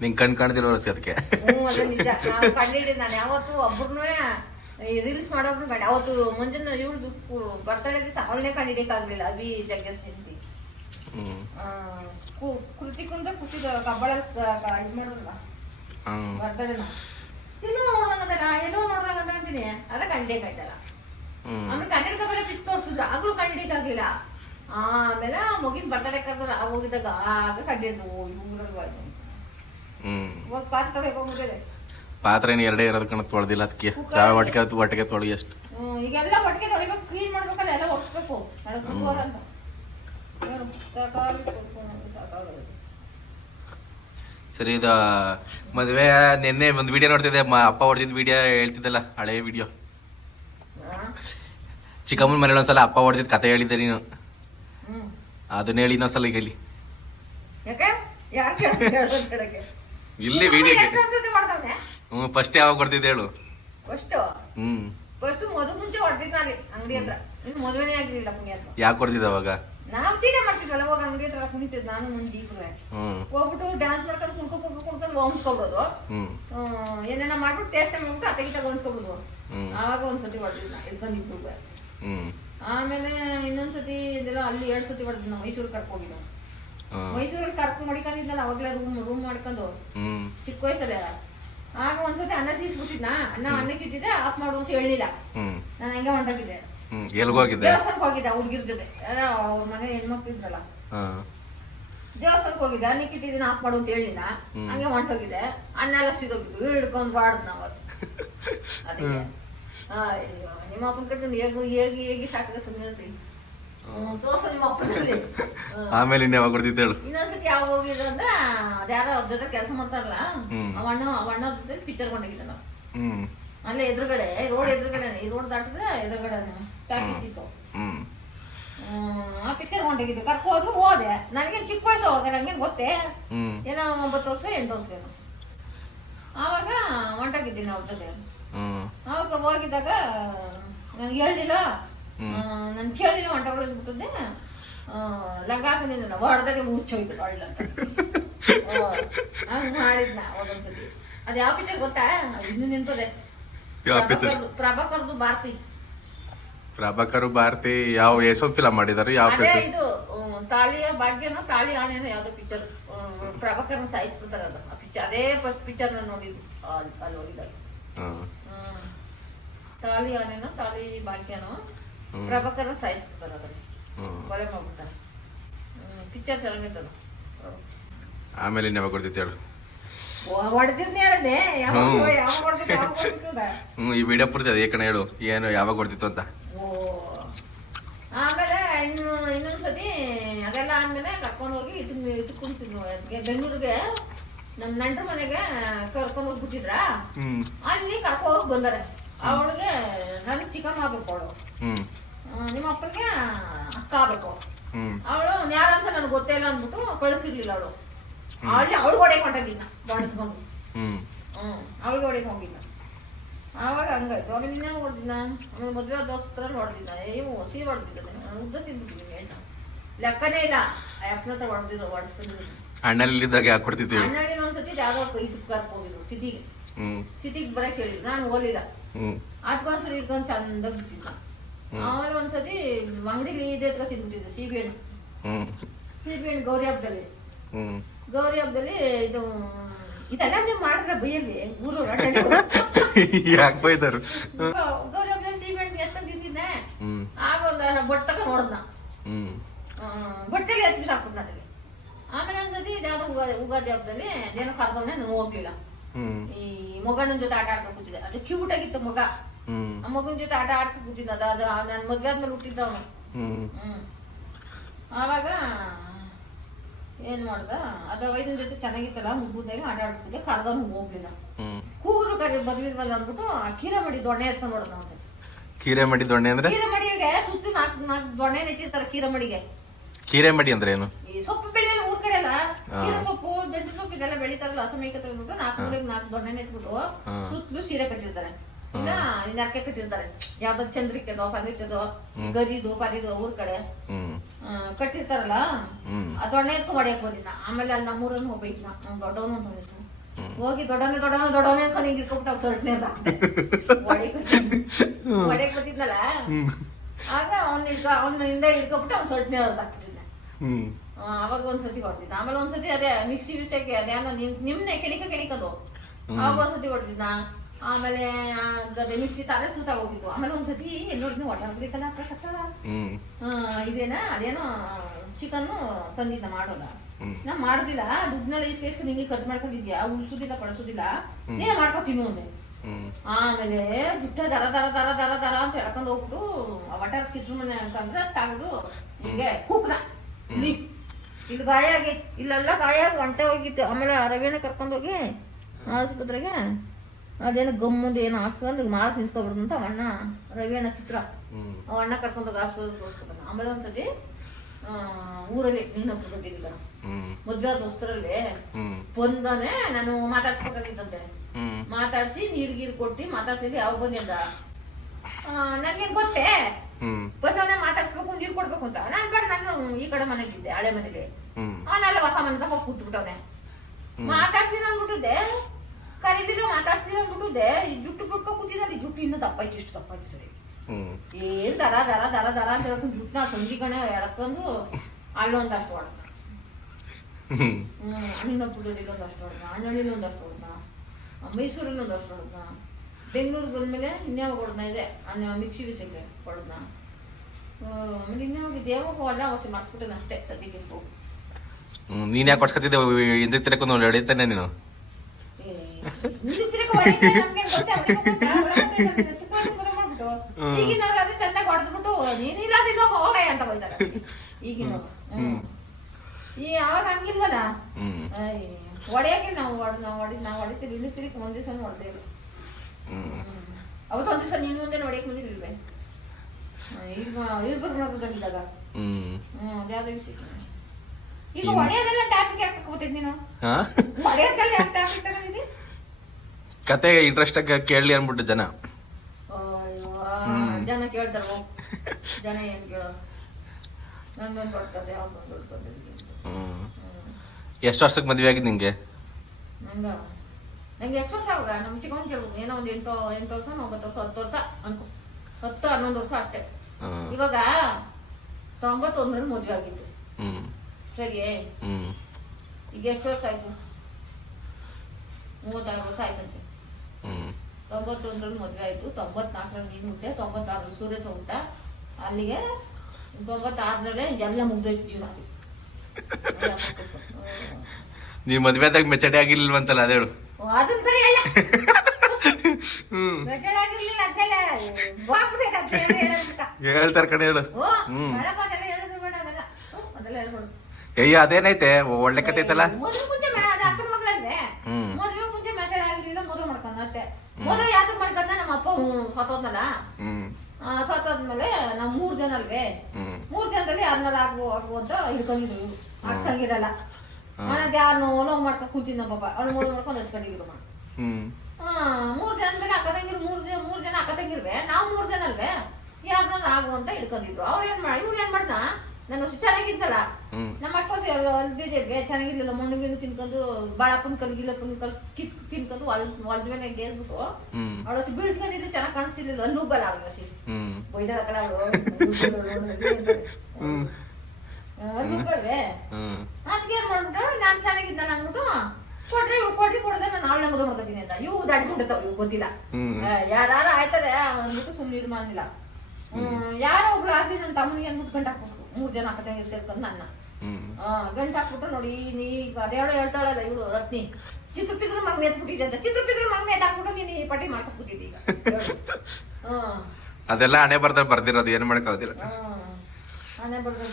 ನಿಂಗೆ ಕಣ್ ಕಾಣ್ದಿಲ್ಲ ಅದಕ್ಕೆ. ಅದು ನಿಜ. ನಾವು ಕಂಡಿಡಿ, ನಾನು ಯಾವತ್ತು ಒಬ್ಬರನ್ನೂ ರೀಲ್ಸ್ ಮಾಡೋರ್ನು ಕಂಡು, ಅವತ್ತು ಮುಂಜಾನೆ ಇವಳು ಬರ್ತಡೇ ದಿವಸ ಅವಳನ್ನೇ ಕಂಡಿಡಿಕೆ ಆಗ್ಲಿಲ್ಲ. ಅಭಿ ಜಗ್ಗೇಶ್ ಹೆಂಡತಿ ಕೃತಿಕಂತ ಕುಸಿದ ಕಬ್ಬಳ ಇದು ಮಾಡೋದಲ್ಲ ಬರ್ತಡೇನ, ಎಲ್ಲೋ ನೋಡ್ದಂಗಂತ ಅಂತೀನಿ. ಅದ ಕಂಡಿಡಿಕೆ ಆಯ್ತಲ್ಲ. ಆಮೇಲೆ ಕನ್ನಡಕ ಬರೀ ಪಿಚ್ ತೋರಿಸಿದ್ರು, ಆಗ್ಲೂ ಕಂಡಿಡಿಕೆ ಆಗ್ಲಿಲ್ಲ. ಆಮೇಲೆ ಮುಗಿನ ಬರ್ತಡೇ ಕರೆದ್ರೆ ಹೋಗಿದ್ದಾಗ ಆಗ ಕಂಡಿಡ್ದು ಇವ್ರಲ್ವಾಯ್ತು. ಇವಾಗ ಪಾತ್ರ ಹೋಗ್ಬಿಟ್ಟಿದೆ. ಪಾತ್ರೆ ಎರಡೇ ಇರೋದು ಕಣ, ತೊಳೆದಿಲ್ಲ ಅದಕ್ಕೆ. ಒಟ್ಟಿಗೆ ತೊಳಿ ಅಷ್ಟು. ಈಗೆಲ್ಲ ಒಟ್ಟಿಗೆ ತೊಳಿಬೇಕು, ಕ್ಲೀನ್ ಮಾಡ್ಬೇಕಲ್ಲ, ಎಲ್ಲ ಒರೆಸ್ಬೇಕು. ಅಂತ ಸರಿ, ಇದು ಮದುವೆ ನಿನ್ನೆ ಒಂದು ವಿಡಿಯೋ ನೋಡ್ತಿದ್ದೆ, ಅಪ್ಪ ಹೊಡೆದಿದ್ದ ವಿಡಿಯೋ ಹೇಳ್ತಿದ್ದಲ್ಲ, ಹಳೆ ವಿಡಿಯೋ. ಚಿಕ್ಕಮ್ಮನ ಮನೇಲಿ ಒಂದ್ಸಲ ಅಪ್ಪ ಹೊಡೆದಿದ್ದ ಕತೆ ಹೇಳಿದ್ದೆ ನೀನು, ಅದನ್ನ ಹೇಳಿ ಇನ್ನೊಂದ್ಸಲ ಈಗ ಇಲ್ಲಿ ಇಲ್ಲಿ ವಿಡಿಯೋಗೆ. ಫಸ್ಟ್ ಯಾವಾಗ ಹೊಡೆದಿದ್ದೆ ಹೇಳು. ಫಸ್ಟ್ ಮುಂಚೆ ಹೊಡೆದಿದ್ದ ನಾನು ಅಂಗಡಿ ಹತ್ರ, ಇನ್ನು ಮದುವೆನೇ ಆಗಿರ್ಲಿಲ್ಲ ಪುಣ್ಯ ಹತ್ರ. ಯಾಕೆ ಹೊಡೆದಿದ್ದ ಅವಾಗ? ನಾವು ತೀಟೆ ಮಾಡ್ತಿದ್ವಲ್ಲ, ಹೋಗಿ ಅಂಗಡಿ ಹತ್ರ ಕುಣಿತಿದ್ ನಾನು ಮುಂದೆ ಇಬ್ರೆ ಹೋಗ್ಬಿಟ್ಟು ಡ್ಯಾನ್ಸ್ ಮಾಡ್ಕೊಂಡು ಕುಣ್ಕೊಂಡು ಹೊಮ್ಸ್ಕೊಬಿಡೋದು. ಏನೇನ ಮಾಡ್ಬಿಟ್ಟು ಟೇಸ್ಟ್ ಮಾಡ್ಬಿಟ್ಟು ಅತೆಗೆ ತಗೊಂಡ್ಸ್ಕೊಬಿಡುದು. ಆವಾಗ ಒಂದ್ಸತಿ ಹೊಡೆದಿದ್ದ ಹಿಡ್ಕೊಂಡು ಇಬ್ರು. ಆಮೇಲೆ ಇನ್ನೊಂದ್ಸತಿ ಇದೆಲ್ಲ ಅಲ್ಲಿ 2 ಸತಿ ಹೊಡೆದ್ ನಾವು ಮೈಸೂರಿಗೆ ಕರ್ಕೊಂಡಿದ್ದು. ಮೈಸೂರಿಗೆ ಕರ್ಕೊಂಡು ಮಡಿಕೊಂಡಿದ್ನಲ್ಲ ಅವಾಗಲೇ ರೂಮ್ ಮಾಡ್ಕೊಂಡು ಚಿಕ್ಕ ವಯಸ್ಸಲ್ಲೇ. ಆಗ ಒಂದ್ಸತಿ ಅನ್ನ ಸೀಸ್ಬಿಟ್ಟಿದ್ನ, ಅನ್ನಕ್ಕೆ ಇಟ್ಟಿದ್ದೆ, ಆಫ್ ಮಾಡು ಅಂತ ಹೇಳಿಲ್ಲ. ನಾನು ಹಂಗೆ ಹೊಂಟೋಗಿದ್ದೆ, ದೇವಸ್ಥಾನಕ್ಕೆ ಹೋಗಿದ್ದೆ ಹುಡುಗಿರ ಜೊತೆ. ಅವ್ರ ಮನೆ ಹೆಣ್ಮಕ್ಳು ಇದ್ರಲ್ಲ, ದೇವಸ್ಥಾನಕ್ಕೆ ಹೋಗಿದ್ದೆ. ಅನ್ನಕ್ಕೆ ಇಟ್ಟಿದ್ದೀನಿ, ಆಫ್ ಮಾಡು ಅಂತ ಹೇಳಿಲ್ಲ, ಹಂಗೆ ಹೊಂಟೋಗಿದ್ದೆ. ಅನ್ನ ಎಲ್ಲ ಸಿಗೋಗಿದ್ದು ಹಿಡ್ಕೊಂಡು ಬಾಡ್ದು ನಾವು. ಅದಕ್ಕೆ ನಿಮ್ಮ ಅಪ್ಪನ ಕಡೆ ಹೇಗೆ ಸಾಕಾಗ ಸುಮ್ಮನೆ ತೋರ್ಸ ನಿಮ್ಮ ಅಪ್ಪನಲ್ಲಿ. ಆಮೇಲೆ ಇನ್ನೊಂದ್ಸತಿ ಯಾವಾಗ ಹೋಗಿದ್ರು ಅಂದ್ರೆ ಅದ್ಯಾರೋ ಅವ್ರ ಜೊತೆ ಕೆಲಸ ಮಾಡ್ತಾರಲ್ಲ, ಅವಣ್ಣ ಜೊತೆ ಪಿಕ್ಚರ್ ಕೊಂಡಿದ್ದೆ ನಾವು. ಅಲ್ಲೇ ಎದುರುಗಡೆ, ರೋಡ್ ಎದುರುಗಡೆ, ಈ ರೋಡ್ ದಾಟಿದ್ರೆ ಎದುರುಗಡೆ ಟಾಕೀಸ್ ಇತ್ತು. ಆ ಪಿಕ್ಚರ್ ಕೊಂಡಿದ್ದು ಕರ್ಕೋದ್ರು ಹೋದೆ. ನನಗೆ ಚಿಕ್ಕ ವಯಸ್ಸು ಅವಾಗ, ನಂಗೇನು ಗೊತ್ತೇ, ಏನೋ 9 ವರ್ಷ 8 ವರ್ಷ ಏನೋ. ಆವಾಗ ಹೊಂಟಾಗಿದ್ದೀನಿ ಅವ್ರ ಜೊತೆ. ಆವಾಗ ಹೋಗಿದ್ದಾಗ ನನ್ಗೆ ಹೇಳಿಲ್ಲ, ನನ್ ಕೇಳಿಲ್ಲ, ಹೊಂಟ ಹೊಡೆದ್ಬಿಟ್ಟಿದ್ದೆ. ಲಂಗ ಹಾಕಿದ್ದ ಹೊಡೆದಾಗೆ ಮುಚ್ಚೋಯ್ತು ಒಳ್ಳೆ ಅಂತ ಹಂಗ್ ಮಾಡಿದ್ನ ಒಂದೊಂದ್ಸತಿ. ಅದ್ ಯಾವ ಪಿಕ್ಚರ್ ಗೊತ್ತಾ? ಇನ್ನು ನೆನ್ಪದೆ, ಪ್ರಭಾಕರ್ದು ಭಾರತಿ. ಭಾರತಿ ಯಾವ ಯಶವಂತ್ ಫಿಲಂ ಮಾಡಿದಾರೆ? ಅದೇ ಇದು ತಾಳಿಯ ಭಾಗ್ಯನೋ ತಾಳಿ ಆಣೆನೋ ಯಾವ್ದೋ ಪಿಕ್ಚರ್. ಪ್ರಭಾಕರ್ನ ಸಾಯಿಸ್ಬಿಡ್ತಾರೆ ಅದು ಆ ಪಿಕ್ಚರ್. ಅದೇ ಫಸ್ಟ್ ಪಿಕ್ಚರ್ ನಾನು ನೋಡಿದ್ದು ಅಲ್ಲಿ ಹೋಗಿದ್ದಾಗ. ತಾಳಿ ಆಣೆನೋ ತಾಳಿ ಭಾಗ್ಯನೋ ಪ್ರಭಾಕರ್ನ ಸಾಯಿಸ್ಬಿಡ್ತಾರೆ, ಅದನ್ನ ಕೊಲೆ ಮಾಡ್ಬಿಡ್ತಾರೆ. ಪಿಕ್ಚರ್ ಚೆನ್ನಾಗಿತ್ತದು. ಆಮೇಲೆ ಇನ್ನು ಯಾವಾಗ ಕೊಡ್ತಿತ್ತು ಹೇಳು. ಹೊಡೆದಿದ್ನ ಹೇಳಿದೆ ಹ್ಮ್. ಯಾವ ಹೊಡೆದಿದ್ದ ಈ ವಿಡಿಯೋ ಪೂರ್ತಿ ಅದೇ ಕಣ ಹೇಳು, ಏನು ಯಾವಾಗ ಕೊಡ್ತಿತ್ತು ಅಂತ. ಆಮೇಲೆ ಇನ್ನೊಂದ್ಸತಿ ಅದೆಲ್ಲ ಆದ್ಮೇಲೆ ಕರ್ಕೊಂಡು ಹೋಗಿ ಇದಕ್ಕೆ ಕುಂತಿದ್ರು ಬೆಂಗಳೂರಿಗೆ ನಮ್ಮ ನೆಂಟ್ರ ಮನೆಗೆ ಕರ್ಕೊಂಡು ಹೋಗ್ಬಿಟ್ಟಿದ್ರ. ಅಲ್ಲಿ ಕರ್ಕೊಂಡು ಹೋಗಿ ಬಂದಾರೆ. ಅವಳಿಗೆ ನನ್ ಚಿಕನ್ ಆಗ್ಬೇಕು, ಅವಳು ನಿಮ್ಮ ಅಪ್ಪನಿಗೆ ಅಕ್ಕ ಆಗ್ಬೇಕು. ಅವಳು ಯಾರಂತ ನನಗೆ ಗೊತ್ತೇ ಇಲ್ಲ ಅಂದ್ಬಿಟ್ಟು ಕಳಿಸಿರ್ಲಿಲ್ಲ. ಅವಳು ಅವಳಿಗೆ ಹೊಡೆಯಕ್ ಹೊಂಟಾಗಿದ್ನ ಬಾಡಿಸ್ಕೊಂಡು. ಅವಳಿಗೆ ಹೊಡೆಯಕ್ ಹೋಗಿದ್ದ. ಆವಾಗ ಹಂಗಾಯ್ತು. ಆಮೇಲೆ ಇನ್ನೇ ಹೊಡೆದಿದ್ದ. ಆಮೇಲೆ ಮದ್ವೆ ದೋಸ್ತರಲ್ಲಿ ಹೊಡೆದಿದ್ದ. ಸೀರೆ ಹೊಡೆದಿದ್ದ. ಉದ್ದ ತಿಂದ್ಬಿಟ್ಟಿದ್ದೀನಿ ಎಣ್ಣೆ ಲೆಕ್ಕನೇ ಇಲ್ಲ. ಅಪ್ಪನ ಹತ್ರ ಹೊಡೆಸ್ಕೊಂಡಿದ್ದೀನಿ. ಅಣ್ಣಲ್ಲಿದ್ದಾಗ ಯಾಕೆ ಕೊಡ್ತಿತ್ತು? ಅಣ್ಣಲ್ಲಿ ಒಂದ್ಸತಿ ಯಾವ್ದೋ ಇದಕ್ಕೆ ಕರ್ಕ ಹೋಗಿದ್ರು ತಿಥಿಗೆ. ತಿಥಿಗೆ ಬರಕ್ ಹೇಳಿದ್ರು, ನಾನು ಹೋಲಿಲ್ಲ. ಅದಕ್ಕೊಂದ್ಸರಿ ಇಟ್ಕೊಂಡು ಚಂದಾಗ ಬಿಟ್ಟಿದ್ದ. ಆಮೇಲೆ ಒಂದ್ಸತಿ ಅಂಗಡಿಲಿ ಇದೆ ತಿಂದ್ಬಿಟ್ಟಿದ್ದು ಸೀಬೆ ಹಣ್ಣು ಗೌರಿ ಹಬ್ಬದಲ್ಲಿ ಇದು ಇದೆಲ್ಲ ನೀವು ಮಾಡಿದ್ರೆ ಬೈಯಲ್ಲಿ ಊರು ಯಾಕೆ ಬೈದರು? ಗೌರಿ ಹಬ್ಬದಲ್ಲಿ ಸೀಬೆ ಹಣ್ಣು ಎಷ್ಟ ತಿಂತಿದ್ದೆ. ಆಗ ಒಂದು ಬಟ್ಟಕ ನೋಡ್ದ, ಬಟ್ಟೆಗೆ ಹತ್ತಿ ಹಾಕ್ಬಿಟ್ಟು ನನಗೆ. ಆಮೇಲೆ ಒಂದ್ಸತಿ ಯಾವ್ದೋ ಉಗಾದಿ ಹಬ್ಬದಲ್ಲಿ ಅದೇನೋ ಕರ್ದವನೆ ನಾನು ಹೋಗ್ಲಿಲ್ಲ. ಈ ಮಗನ ಜೊತೆ ಆಟ ಆಡ್ತಾ ಕೂತಿದ್ದೆ. ಅದು ಕ್ಯೂಟ್ ಆಗಿತ್ತು ಮಗ. ಆ ಮಗನ ಜೊತೆ ಆಟ ಆಡ್ತಾ ಕೂತಿದ್ದ. ಅದು ನಾನು ಮದ್ವೆ ಆದ್ಮೇಲೆ ಹುಟ್ಟಿದ್ದ ಅವನು. ಆವಾಗ ಏನ್ ಮಾಡ್ದ, ಅದು ವೈದ್ಯನ ಜೊತೆ ಚೆನ್ನಾಗಿತ್ತಲ್ಲ, ಮುಗ್ಗುದಾಗ ಆಟ ಆಡ್ತಿದ್ದೆ. ಕರ್ದವನು ಹೋಗ್ಲಿಲ್ಲ. ಕೂಗರು ಕರಿ ಬರ್ಲಿಲ್ವಲ್ಲ ಅಂದ್ಬಿಟ್ಟು ಕೀರೆ ಮಾಡಿ ದೊಣ್ಣೆ ಎತ್ಕೊಂಡ್ ನೋಡ್ದ ಒಂದ್ಸತಿ. ಕೀರೆ ಮಡಿ ದೊಣ್ಣೆ ಅಂದ್ರೆ? ಕೀರೆ ಮಡಿಗೆ ಸುತ್ತಿ ನಾಲ್ಕು ದೊಣ್ಣೆ ನೆಟ್ಟಿರ್ತಾರೆ ಕೀರೆ ಮಡಿಗೆ. ಕೀರೆ ಮಡಿ ಅಂದ್ರೆ ಏನು? ಈ ಸೊಪ್ಪು ಬೆಳೆಯಲ್ಲ ಊರ್ ಕಡೆ ಎಲ್ಲ. ಕೀರೆ ಸೊಪ್ಪು, ದಂಟಿ ಸೊಪ್ಪು ಇದೆಲ್ಲ ಬೆಳಿತಾರಲ್ಲ. ಹಸಮೇಕ ತಗೊಂಡ್ಬಿಟ್ಟು 4 ದೊಣ್ಣೆ ನೆಟ್ಬಿಟ್ಟು ಸುತ್ತಲೂ ಸೀರೆ ಕಟ್ಟಿರ್ತಾರೆ. ಇಲ್ಲ ನರಕೆ ಕಟ್ಟಿರ್ತಾರೆ. ಯಾವ್ದೋ ಚಂದ್ರಿಕೆದೋ ಪಂದ್ರಿಕೆದೋ ಗದಿದು ಪರಿದು ಊರ್ ಕಡೆ ಕಟ್ಟಿರ್ತಾರಲ್ಲ. ಆ ದೊಣ್ಣೆ ಎತ್ಕೊಂಡ್ ಹೊಡಿಯಕ್ ಬಂದಿದ್ದ. ಆಮೇಲೆ ಅಲ್ಲಿ ನಮ್ಮೂರನ್ನು ಹೋಗ್ಬೇಕಿಲ್ಲ. ನಮ್ ದೊಡ್ಡವನು ಅಂತ ಹೇಳಿದ್ರು. ಹೋಗಿ ದೊಡ್ಡವನೇ ಅನ್ಕೊಂಡು ಹಿಂಗ್ ಇಟ್ಕೊಂಡ್ಬಿಟ್ಟು ಅವ್ನು ಸೊಟ್ನೆ ಅಂತ ಹೊಡೆಯಕ್ ಬಂದಿದ್ನಲ್ಲ. ಆಗ ಅವ್ನ ಹಿಂದೆ ಹಿಡ್ಕೊಬಿಟ್ಟು ಅವ್ನು ಸೊಟ್ನೆ ಅವ್ರದ್ದು ಹಾಕ್ಬಿಟ್ಟಿದ್ದ. ಅವಾಗ ಒಂದ್ಸತಿ ಹೊಡೆದಿದ್ದ. ಆಮೇಲೆ ಒಂದ್ಸತಿ ಅದೇ ಮಿಕ್ಸಿ ವಿಷಯಕ್ಕೆ ಅದೇನೋ ನಿಮ್ನೆ ಕೆಣಿಕದು ಅವಾಗ ಒಂದ್ಸತಿ ಹೊಡೆದಿದ್ದ. ಆಮೇಲೆ ಅದೇ ಮಿಕ್ಸಿ ತಾನೇ ತೂತಾಗ ಹೋಗಿತ್ತು. ಆಮೇಲೆ ಒಂದ್ಸತಿ ಎಲ್ಲೋರ್ದು ಹೊಡೆದಾಗ್ಬಿಟ್ಟಿತ್ತಲ್ಲ ಕಸ. ಇದೇನಾ ಅದೇನೋ ಚಿಕನ್ ತಂದಿದ್ದ ಮಾಡೋದ. ನಾ ಮಾಡುದಿಲ್ಲ, ದುಡ್ನೆಲ್ಲ ಇಸ್ಕೊಂಡು ಹಿಂಗೆ ಖರ್ಚು ಮಾಡ್ಕೊಂಡಿದ್ಯಾ, ಉಳ್ಸುದಿಲ್ಲ ಪಡಿಸೋದಿಲ್ಲ, ನೀನೇ ಮಾಡ್ಕೊ ತಿನ್ನು ಅಂದೆ. ಆಮೇಲೆ ಜುಟ್ಟ ದರ ದರ ದರ ದರ ದರ ಅಂತ ಎಳ್ಕೊಂಡು ಹೋಗ್ಬಿಟ್ಟು ವಟಾರ ಚಿತ್ರಮನೆ ಅಂತಂದ್ರೆ ತೆಗೆದು ಹಿಂಗೆ ಕುಕ್ದ. ಇಲ್ಲಿ ಗಾಯ ಆಗಿ ಇಲ್ಲೆಲ್ಲ ಗಾಯ ಆಗಿ ಹೊಂಟೆ ಹೋಗಿತ್ತು. ಆಮೇಲೆ ರವಿನ ಕರ್ಕೊಂಡೋಗಿ ಆಸ್ಪತ್ರೆಗೆ ಅದೇನೋ ಗಮ್ಮುಂದು ಏನೋ ಹಾಕ್ಕೊಂಡು ಮಾರ್ಕ್ ನಿಂತ್ಕೊಬಿಡ್ದು ಅಂತ ಅಣ್ಣ ರವಿಯಣ್ಣ ಚಿತ್ರ ಅಣ್ಣ ಕರ್ಕೊಂಡೋಗಿ ಆಸ್ಪತ್ರೆಗೆ ತೋರಿಸ್ಕೊತಾನೆ. ಆಮೇಲೆ ಒಂದ್ಸತಿ ಊರಲ್ಲಿ ನೀನೊಬ್ಬ ದೊಡ್ಡಿದ್ದ ಮದ್ವೆ ದೋಸ್ತರಲ್ಲಿ ಬಂದಾನೆ. ನಾನು ಮಾತಾಡ್ಸ್ಬೇಕಾಗಿತ್ತಂತೆ. ಮಾತಾಡ್ಸಿ ನೀರ್ ಕೊಟ್ಟಿ ಮಾತಾಡ್ಸಿದ್ವಿ. ಯಾವ ಬಂದಿದ್ದ ನನ್ಗೇನ್ ಗೊತ್ತೇ ಬಂದವನೇ ಮಾತಾಡ್ಸ್ಬೇಕು, ನೀರ್ ಕೊಡ್ಬೇಕು ಅಂತ. ನಾನ್ ಬೇಡ, ನಾನು ಈ ಕಡೆ ಮನೆಗಿದ್ದೆ, ಹಳೆ ಮನೆಗೆ. ಅವನೆಲ್ಲ ಹೊಸ ಮನೆ ಹೋಗಿ ಕೂತ್ಬಿಟ್ಟವನೆ. ಮಾತಾಡ್ತೀನಿ ಅಂದ್ಬಿಟ್ಟಿದ್ದೆ, ಕರೀಲಿಲ್ಲ ಮಾತಾಡ್ತೀನಿ ಅಂದ್ಬಿಟ್ಟಿದ್ದೆ. ಈ ಜುಟ್ಟು ಬಿಟ್ಕೊ ಕೂತಿದ್ದ. ಈ ಜುಟ್ಟು ಇನ್ನೂ ದಪ್ಪಾಯ್ತು, ಇಷ್ಟು ದಪ್ಪಾಯ್ತು ಸರಿ. ಏನ್ ದರ ದರ ದರ ದರ ಅಂತ ಹೇಳ್ಕೊಂಡು ಜುಟ್ಟನ ಸಂಜಿ ಕಣೆ ಎಳ್ಕೊಂಡು ಅಲ್ಲೊಂದಷ್ಟು ಹೊಡ್ದ. ಅಣ್ಣಿನಪ್ಪು ದೊಡ್ಡಿಲ್ಲ ಒಂದಷ್ಟು ಹೊಡ್ದ, ಅಣ್ಣಳ್ಳಿಲಿ ಒಂದಷ್ಟು ಹೊಡ್ದ, ಮೈಸೂರಲ್ಲಿ ಒಂದಷ್ಟು ಹೊಡ್ದ. ಬೆಂಗಳೂರಿಗೆ ಬಂದ್ಮೇಲೆ ಇನ್ಯಾವಾಗ ಹೊಡ್ದ ಇದೆ ಮಿಕ್ಸಿ ವಿಷಯಕ್ಕೆ ಹೊಡ್ದ. ಆಮೇಲೆ ಇನ್ಯಾವಾಗ ದೇವಾಗ ಒಳ್ಳೆ ಅವಶ್ಯ ಮಾಡ್ಬಿಟ್ಟೇನೆ ಅಷ್ಟೇ ಸದ್ಯಕ್ಕೆ. ನೀನ್ ಯಾಕೆ ಹೊಡ್ಸ್ಕೊತಿದ್ದೆ? ಹಿಂದೆ ತಿರ್ಕೊಂಡು ಹೊಡಿತಾನೆ ನೀನು. ಈಗಿನವ್ರು ಅದೇ ಚಂದಾಗ ಹೊಡೆದ್ಬಿಟ್ಟು ನೀನಿಲ್ಲ ತಿನ್ನೋ ಹೋಗ ಅಂತ ಬೈತಾರೆ ಈಗಿನವ್ರು. ಈ ಅವಾಗ ಹಂಗಿಲ್ವಲ್ಲ, ಹೊಡೆಯಕ್ಕೆ ನಾವು ಹೊಡಿತೀವಿ. ಇನ್ನು ತಿರುಗಿ ಒಂದ್ ದಿವಸ ಹೊಡೆದೇವಿ. ಅವತ್ತು ಒಂದ್ ದಿವಸ ನೀನು ಒಂದೇ ಹೊಡೆಯಕ್ ಬಂದಿರ್ಲಿಲ್ವೇ? ಇಬ್ಬರು ಬಂದಿದ್ದಾಗ ಅದ್ಯಾವ್ದು ವಿಷಯ. ಈಗ ಹೊಡೆಯೋದೆಲ್ಲ ಟಾಪಿಕ್ ಯಾಕೆ ಕೂತಿದ್ ನೀನು? ಹೊಡೆಯೋದೆಲ್ಲ ಯಾಕೆ ಟಾಪಿಕ್ ತಗೊಂಡಿದ್ದಿ? ಕತೆ ಇಂಟ್ರೆಸ್ಟ್ ಆಗಿ ಕೇಳಲಿ ಅನ್ಬಿಟ್ಟು ಜನ ಜನ ಕೇಳ್ತಾರ. ಜನ ಏನ್ ಕೇಳೋರು? ನಂದೊಂದು ದೊಡ್ಡ ಕತೆ, ಅವ್ರದೊಂದು ದೊಡ್ಡ ಕತೆ. ಎಷ್ಟು ವರ್ಷಕ್ಕೆ ಮದ್ವೆ ಆಗಿದ್ ನಿಂಗೆ? ನಂಗೆ ಎಷ್ಟು ವರ್ಷ ಆಗ ನಮ್ ಚಿಕ್ಕವನ್ ಕೇಳ್ಬೋದು. ಏನೋ ಒಂದು 8 ವರ್ಷ 9 ವರ್ಷ 10 ವರ್ಷ ಅನ್ಕೊ, 10-11 ವರ್ಷ ಅಷ್ಟೇ. ಇವಾಗ 91ರಲ್ಲಿ ಮದ್ವೆ ಆಗಿತ್ತು. ಸರಿ, ಈಗ ಎಷ್ಟು ವರ್ಷ ಆಯ್ತು? 36 ವರ್ಷ ಆಯ್ತಂತೆ. 91ರಲ್ಲಿ ಮದ್ವೆ ಆಯ್ತು, 94ರಲ್ಲಿ ನೀನು ಹುಟ್ಟೆ, 96ರಲ್ಲಿ ಸೂರ್ಯಸ ಹುಟ್ಟ. ಅಲ್ಲಿಗೆ 96ರಲ್ಲೇ ಎಲ್ಲ ಮುಗ್ದೋಯ್ತು ಜೀವನ. ನೀವ್ ಮದ್ವೆದಾಗ ಮೆಚಡಿ ಆಗಿರ್ಲಿಲ್ವಂತಲ್ಲ ಅದೇ ಹೇಳು. ಅದನ್ನ ಬರೀ ಹೇಳ ಹ್ಮ್ ಮೆಚ್ಚಡಾಗಿರ್ಲಿಲ್ಲ ಅದೆಲ್ಲ ಬಾಂಬ್ಬೇಕಂತ ಹೇಳೋದಕ್ಕ ಹೇಳ್ತಾರ ಕಣೆ ಹೇಳು. ಬೇಡಪ್ಪ ಅದೆಲ್ಲ ಹೇಳೋದು ಬೇಡ ಅದೆಲ್ಲ ಅದೆಲ್ಲ ಹೇಳ್ಕೊಡು. ಅಯ್ಯ ಅದೇನೈತೆ ಒಳ್ಳೆ ಕತೆ ಐತಲ್ಲ. ಮದುವೆ ಮುಂಚೆ ಅದು ಅಕ್ಕನ ಮಗಳಲ್ಲೇ ಹ್ಮ್ ಮದುವೆ ಮುಂಚೆ ಮೆಚ್ಚಡಾಗಿರ್ಲಿಲ್ಲ ಮದುವೆ ಮಾಡ್ಕೊಂಡ ಅಷ್ಟೇ. ಮದುವೆ ಯಾವ್ದಕ್ ಮಾಡ್ಕೊಂಡ ನಮ್ಮ ಅಪ್ಪ ಸತ್ತೋದ್ನಲ್ಲ. ಹ್ಮ್ ಸತ್ತೋದ್ಮೇಲೆ ನಾವು 3 ಜನ ಅಲ್ವೇ, ಹ್ಮ್ 3 ಜನದಲ್ಲಿ ಯಾರನ್ನಾರು ಆಗು ಅಂತ ಹಿಡ್ಕೊಂಡಿದ್ರು. ಅಕ್ಕಂಗಿರಲ್ಲ ಮನೆಗೆ ಯಾರನ್ನೋ ಲವ್ ಮಾಡ್ಕೊಂಡ್ ಕೂತಿದ್ದ ಪಾಪ ಅವಳು ಮದುವೆ ಮಾಡ್ಕೊಂಡು ಹಚ್ಕೊಂಡಿದ್ರು. ಹ್ಮ್ 3 ಜನದಲ್ಲಿ ಅಕ್ಕ ತಂಗಿರು 3 ಜನ ಅಕ್ಕ ತಂಗಿರ್ವೆ, ನಾವು 3 ಜನ ಅಲ್ವೇ, ಯಾರನ್ನ ಆಗು ಅಂತ ಹಿಡ್ಕೊಂಡಿದ್ರು. ಅವ್ರು ಇವ್ನು ಏನ್ ಮಾಡ್ದ, ನನ್ನ ಚೆನ್ನಾಗಿದ್ದಲ್ಲ ನಮ್ಮ ಅಕ್ಕ ಅಲ್ಲಿ ಬೇಜಾರ್ವೆ ಚೆನ್ನಾಗಿರ್ಲಿಲ್ಲ, ಮಣ್ಣಿಗೆ ತಿನ್ಕೊಂಡು ಬಾಳಪ್ಪನ ಕಲ್ ಗಿಲ್ಲಪ್ಪನ ಕಲ್ ತಿನ್ಕೊಂಡು ಹೊಲ್ದ ಮೇಲೆ ಗೆದ್ಬಿಟ್ಟು ಅವಳು ಬೀಳ್ಸ್ಕೊಂಡಿದ್ದು ಚೆನ್ನಾಗಿ ಕಾಣಿಸ್ತಿರ್ಲಿಲ್ಲ. ಅಲ್ಲಿ ನುಗ್ಗಲ್ಲ ಅವಳು ಬೈದಾಳಕಲ್ಲ ಅವಳು ಅಲ್ಲಿ ನುಗ್ಗಲ್ವೇ. ಅದಕ್ಕೆ ಏನ್ ಮಾಡ್ಬಿಟ್ಟು ನಾನ್ ಚೆನ್ನಾಗಿದ್ದಾನ ಅಂದ್ಬಿಟ್ಟು ಕೊಟ್ರಿ ಕೊಡದೆ ನಾನು ಅವಳನ್ನ ಮದುವೆ ಮಾಡ್ಕೊತೀನಿ ಅಂತ. ಇವು ದಾಟ್ಕೊಂಡಿರ್ತಾವ, ಇವ್ ಗೊತ್ತಿಲ್ಲ ಯಾರು ಆಯ್ತದೆ ಅಂದ್ಬಿಟ್ಟು ಸುಮ್ಮನೆ ಮಾಡಿಲ್ಲ. ಯಾರೋ ಒಬ್ಳು ಆಗ್ಲಿ ನನ್ನ ತಮ್ಮನಿಗೆ ಅಂದ್ಬಿಟ್ಟು ಗಂಟು ಹಾಕ್ಬಿಟ್ರು. 3 ಜನ ಅಕ್ಕ ತಂಗಿ ಸೇರ್ಕೊಂಡು ನನ್ನ ಗಂಟು ಹಾಕ್ಬಿಟ್ರು. ನೋಡಿ ನೀ ಅದೇಳು ಹೇಳ್ತಾಳಲ್ಲ ಇವಳು ರತ್ನಿ, ಚಿತ್ರಪಿದ್ರ ಮಗ್ ನೇತ್ಬಿಟ್ಟಿದೆ ಅಂತ. ಚಿತ್ರಪಿದ್ರ ಮಗ್ ನೇತ್ ಹಾಕ್ಬಿಟ್ಟು ನೀನು ಈ ಪಟ್ಟಿ ಮಾಡ್ಕೊಬಿಟ್ಟಿದ್ದೆ ಈಗ. ಅದೆಲ್ಲ ಹಣೆ ಬರ್ದಿರೋದು ಏನ್ ಮಾಡಕ್ಕಾಗೋದಿಲ್ಲ. ಹಣೆ ಬರ್ದು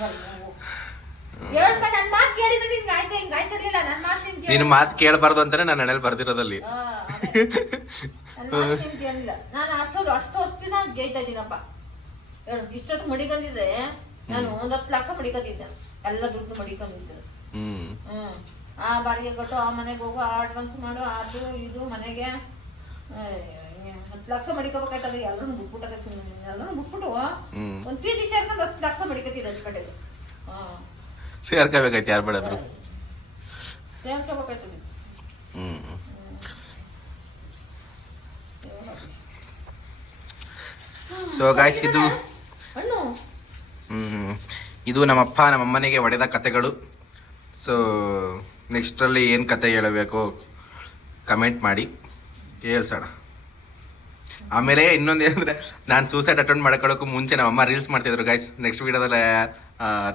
ಹೇಳ್ಪ ನನ್ ಮಾತು ಕೇಳಿದ್ರೆ ನಿನ್ಗೆ ಆಯ್ತಾ ಹಿಂಗ ಆಯ್ತಿರ್ಲಿಲ್ಲ. ನನ್ ಮಾತು ನಿನ್ ಮಾತು ಕೇಳಬಾರ್ದು ಅಂತಾನೆ ನಾನು ಹಣೆಲ್ ಬರ್ದಿರೋದಲ್ಲಿ. ಕೇಳಿಲ್ಲ ನಾನು ಅಷ್ಟು ವರ್ಷದಿನ ಗೈತಾ ಇದ್ದೀನಪ್ಪ. ಹೇಳು ಇಷ್ಟೊತ್ತು ಮಡಿಕೊಂಡಿದ್ರೆ ನಾನು 10 ಲಕ್ಷ ಮಡಿಕೊಂಡಿದ್ದೆ, ಎಲ್ಲ ದುಡ್ಡು ಮಡಿಕೊಂಡಿದ್ದೆ. ಆ ಬಾಡಿಗೆ ಕೊಟ್ಟು ಆ ಮನೆಗೆ ಹೋಗು, ಆ ಅಡ್ವಾನ್ಸ್ ಮಾಡು, ಅದು ಇದು ಮನೆಗೆ 10 ಲಕ್ಷ ಮಡಿಕೋಬೇಕಾಯ್ತದ. ಎಲ್ಲರೂ ಬಿಟ್ಬಿಟ್ಟು ಒಂದ್ ಪೀದಿ ಸೇರ್ಕೊಂಡು 10 ಲಕ್ಷ ಮಡಿಕತ್ತಿದ್ರು ಹಚ್ ಕಡೆಗೆ. ಸೇರ್ಕೋಬೇಕಾಯ್ತು ಯಾರು ಬೇಡಾದ್ರು. ಸೇರ್ಕೋಬೇಕಾಯ್ತದೆ. ಸೊ ಗಾಯ್ಸ್ ಇದು ಹಣ್ಣು ಇದು ನಮ್ಮಪ್ಪ ನಮ್ಮಮ್ಮನಿಗೆ ಹೊಡೆದ ಕತೆಗಳು. ಸೊ ನೆಕ್ಸ್ಟ್ರಲ್ಲಿ ಏನು ಕತೆ ಹೇಳಬೇಕು ಕಮೆಂಟ್ ಮಾಡಿ ಹೇಳ್ಸೋಣ. ಆಮೇಲೆ ಇನ್ನೊಂದು ಏನಂದ್ರೆ, ನಾನು ಸೂಸೈಡ್ ಅಟೆಂಡ್ ಮಾಡ್ಕೊಳ್ಳೋಕ್ಕೂ ಮುಂಚೆ ನಮ್ಮಮ್ಮ ರೀಲ್ಸ್ ಮಾಡ್ತಿದ್ರು ಗಾಯ್ಸ್. ನೆಕ್ಸ್ಟ್ ವೀಡಿಯೋದಲ್ಲಿ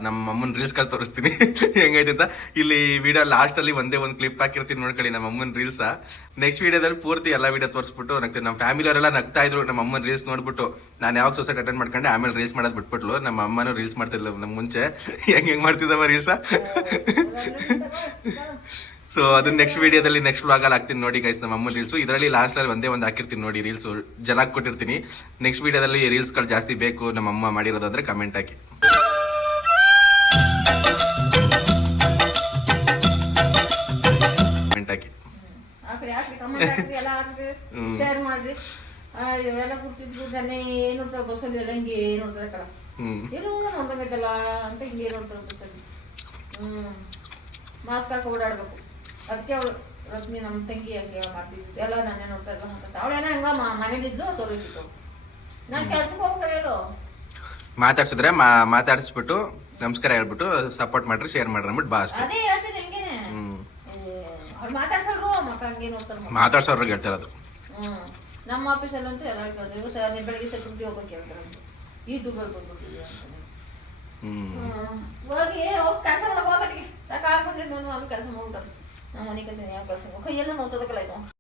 ನಮ್ಮ ಅಮ್ಮನ ರೀಲ್ಸ್ಗಳು ತೋರಿಸ್ತೀನಿ ಹೆಂಗೈತೆ ಅಂತ. ಇಲ್ಲಿ ವಿಡಿಯೋ ಲಾಸ್ಟಲ್ಲಿ ಒಂದೇ ಒಂದು ಕ್ಲಿಪ್ ಹಾಕಿರ್ತೀನಿ ನೋಡ್ಕೊಳ್ಳಿ ನಮ್ಮ ಅಮ್ಮನ ರೀಲ್ಸ. ನೆಕ್ಸ್ಟ್ ವೀಡಿಯೋದಲ್ಲಿ ಪೂರ್ತಿ ಎಲ್ಲ ವೀಡಿಯೋ ತೋರಿಸ್ಬಿಟ್ಟು ನಗ್ತೀನಿ. ನಮ್ಮ ಫ್ಯಾಮಿಲಿಯವರೆಲ್ಲ ನಗ್ತಾ ಇದ್ರು ನಮ್ಮ ಅಮ್ಮನ ರೀಲ್ಸ್ ನೋಡ್ಬಿಟ್ಟು. ನಾನು ಯಾವಾಗ ಸೂಸೈಡ್ ಅಟೆಂಡ್ ಮಾಡ್ಕೊಂಡೆ ಆಮೇಲೆ ರೀಲ್ಸ್ ಮಾಡೋದು ಬಿಟ್ಬಿಟ್ಲು. ನಮ್ಮ ಅಮ್ಮನೂ ರೀಲ್ಸ್ ಮಾಡ್ತಿರ್ಲಿಲ್ಲ ನಮ್ಮ ಮುಂಚೆ. ಹೆಂಗೆ ಮಾಡ್ತಿದ್ದವ ರೀಲ್ಸ. ಸೊ ಅದನ್ನ ನೆಕ್ಸ್ಟ್ ವಿಡಿಯೋದಲ್ಲಿ ನೆಕ್ಸ್ಟ್ ವ್ಲಾಗಲ್ಲಿ ಹಾಕ್ತೀನಿ ನೋಡಿ ಗೈಸ್ ನಮ್ಮ ಅಮ್ಮನ ರೀಲ್ಸು. ಇದರಲ್ಲಿ ಲಾಸ್ಟಲ್ಲಿ ಒಂದೇ ಒಂದು ಹಾಕಿರ್ತೀನಿ ನೋಡಿ ರೀಲ್ಸು, ಜಲಾಗ್ ಕೊಟ್ಟಿರ್ತೀನಿ. ನೆಕ್ಸ್ಟ್ ವಿಡಿಯೋದಲ್ಲಿ ರೀಲ್ಸ್ಗಳು ಜಾಸ್ತಿ ಬೇಕು ನಮ್ಮ ಅಮ್ಮ ಮಾಡಿರೋದು ಅಂದರೆ ಕಮೆಂಟ್ ಹಾಕಿ. ಶೇರ್ ಮಾಡ್ರಿ. ಇವೆಲ್ಲ ಕೂತಿದ್ರು ಜನ ಏನ್ ನೋಡ್ತಾರೆ ಬಸ್ಸಲ್ಲಿ, ಎಲ್ಲ ಹಿಂಗೆ ನೋಡ್ತಾರೆ ಕಲ ಏನೋ ನೋಡ್ದಂಗೈತಲ್ಲ ಅಂತ ಹಿಂಗೆ ನೋಡ್ತಾರೆ ಬಸ್ಸಲ್ಲಿ. ಮಾಸ್ಕ್ ಹಾಕಿ ಓಡಾಡ್ಬೇಕು. ಅದಕ್ಕೆ ಅವಳು ರತ್ನಿ ನಮ್ಮ ತಂಗಿ ಹಂಗೆ ಮಾಡ್ತಿದ್ವಿ, ಎಲ್ಲ ನಾನೇ ನೋಡ್ತಾ ಇಲ್ಲ ಅಂತ. ಅವಳೇನ ಹಂಗ ಮನೇಲಿದ್ದು ಸೋರಿತ್ತು. ನಾನ್ ಕೆಲ್ಸಕ್ಕೆ ಹೋಗ್ತಾರೆ ಹೇಳು. ಮಾತಾಡ್ಸಿದ್ರೆ ಮಾತಾಡಿಸ್ಬಿಟ್ಟು ನಮಸ್ಕಾರ ಹೇಳ್ಬಿಟ್ಟು ಸಪೋರ್ಟ್ ಮಾಡ್ರಿ, ಶೇರ್ ಮಾಡ್ರಿ ಅಂದ್ಬಿಟ್ಟು ಬಾ ಅಷ್ಟೇ. ಅದೇ ಹೇಳ್ತೀನಿ ಹಂಗೇನೆ. ಅವ್ರು ಮಾತಾಡ್ಸಲ್ರು ಮಕ್ಕ ಹಂಗೆ ನೋಡ್ತಾರೆ. ಮಾತಾಡ್ಸೋರ್ಗೆ ಹೇಳ್ತಿರೋದು. ನಮ್ಮ ಆಫೀಸಲ್ಲಂತೂ ಎಲ್ಲ ಹೇಳ್ತಾರೆ, ಬೆಳಿಗ್ಗೆ ಸೆಕ್ಯೂರಿಟಿ ಹೋಗೋಕೆ ಹೇಳ್ತಾರೆ, ಯೂಟ್ಯೂಬರ್ ಬಂದ್ಬಿಟ್ಟಿದೆ ಅಂತ. ಹೋಗಿ ಕೆಲಸ ಮಾಡಕ್ ಹೋಗೋದಕ್ಕೆ ಸಾಕಾಗ್ಬಿಟ್ಟಿದ್ದು. ನಾನು ಅಲ್ಲಿ ಕೆಲಸ ಮಾಡ್ಬಿಟ್ಟದು. ನಮ್ಮ ಮನೆ ಕಲ್ತೀನಿ ಯಾವ ಕೆಲಸ ಕೈಯೆಲ್ಲ ನೋಡ್ತದಕ್ಕಲ್ಲ ಇದು.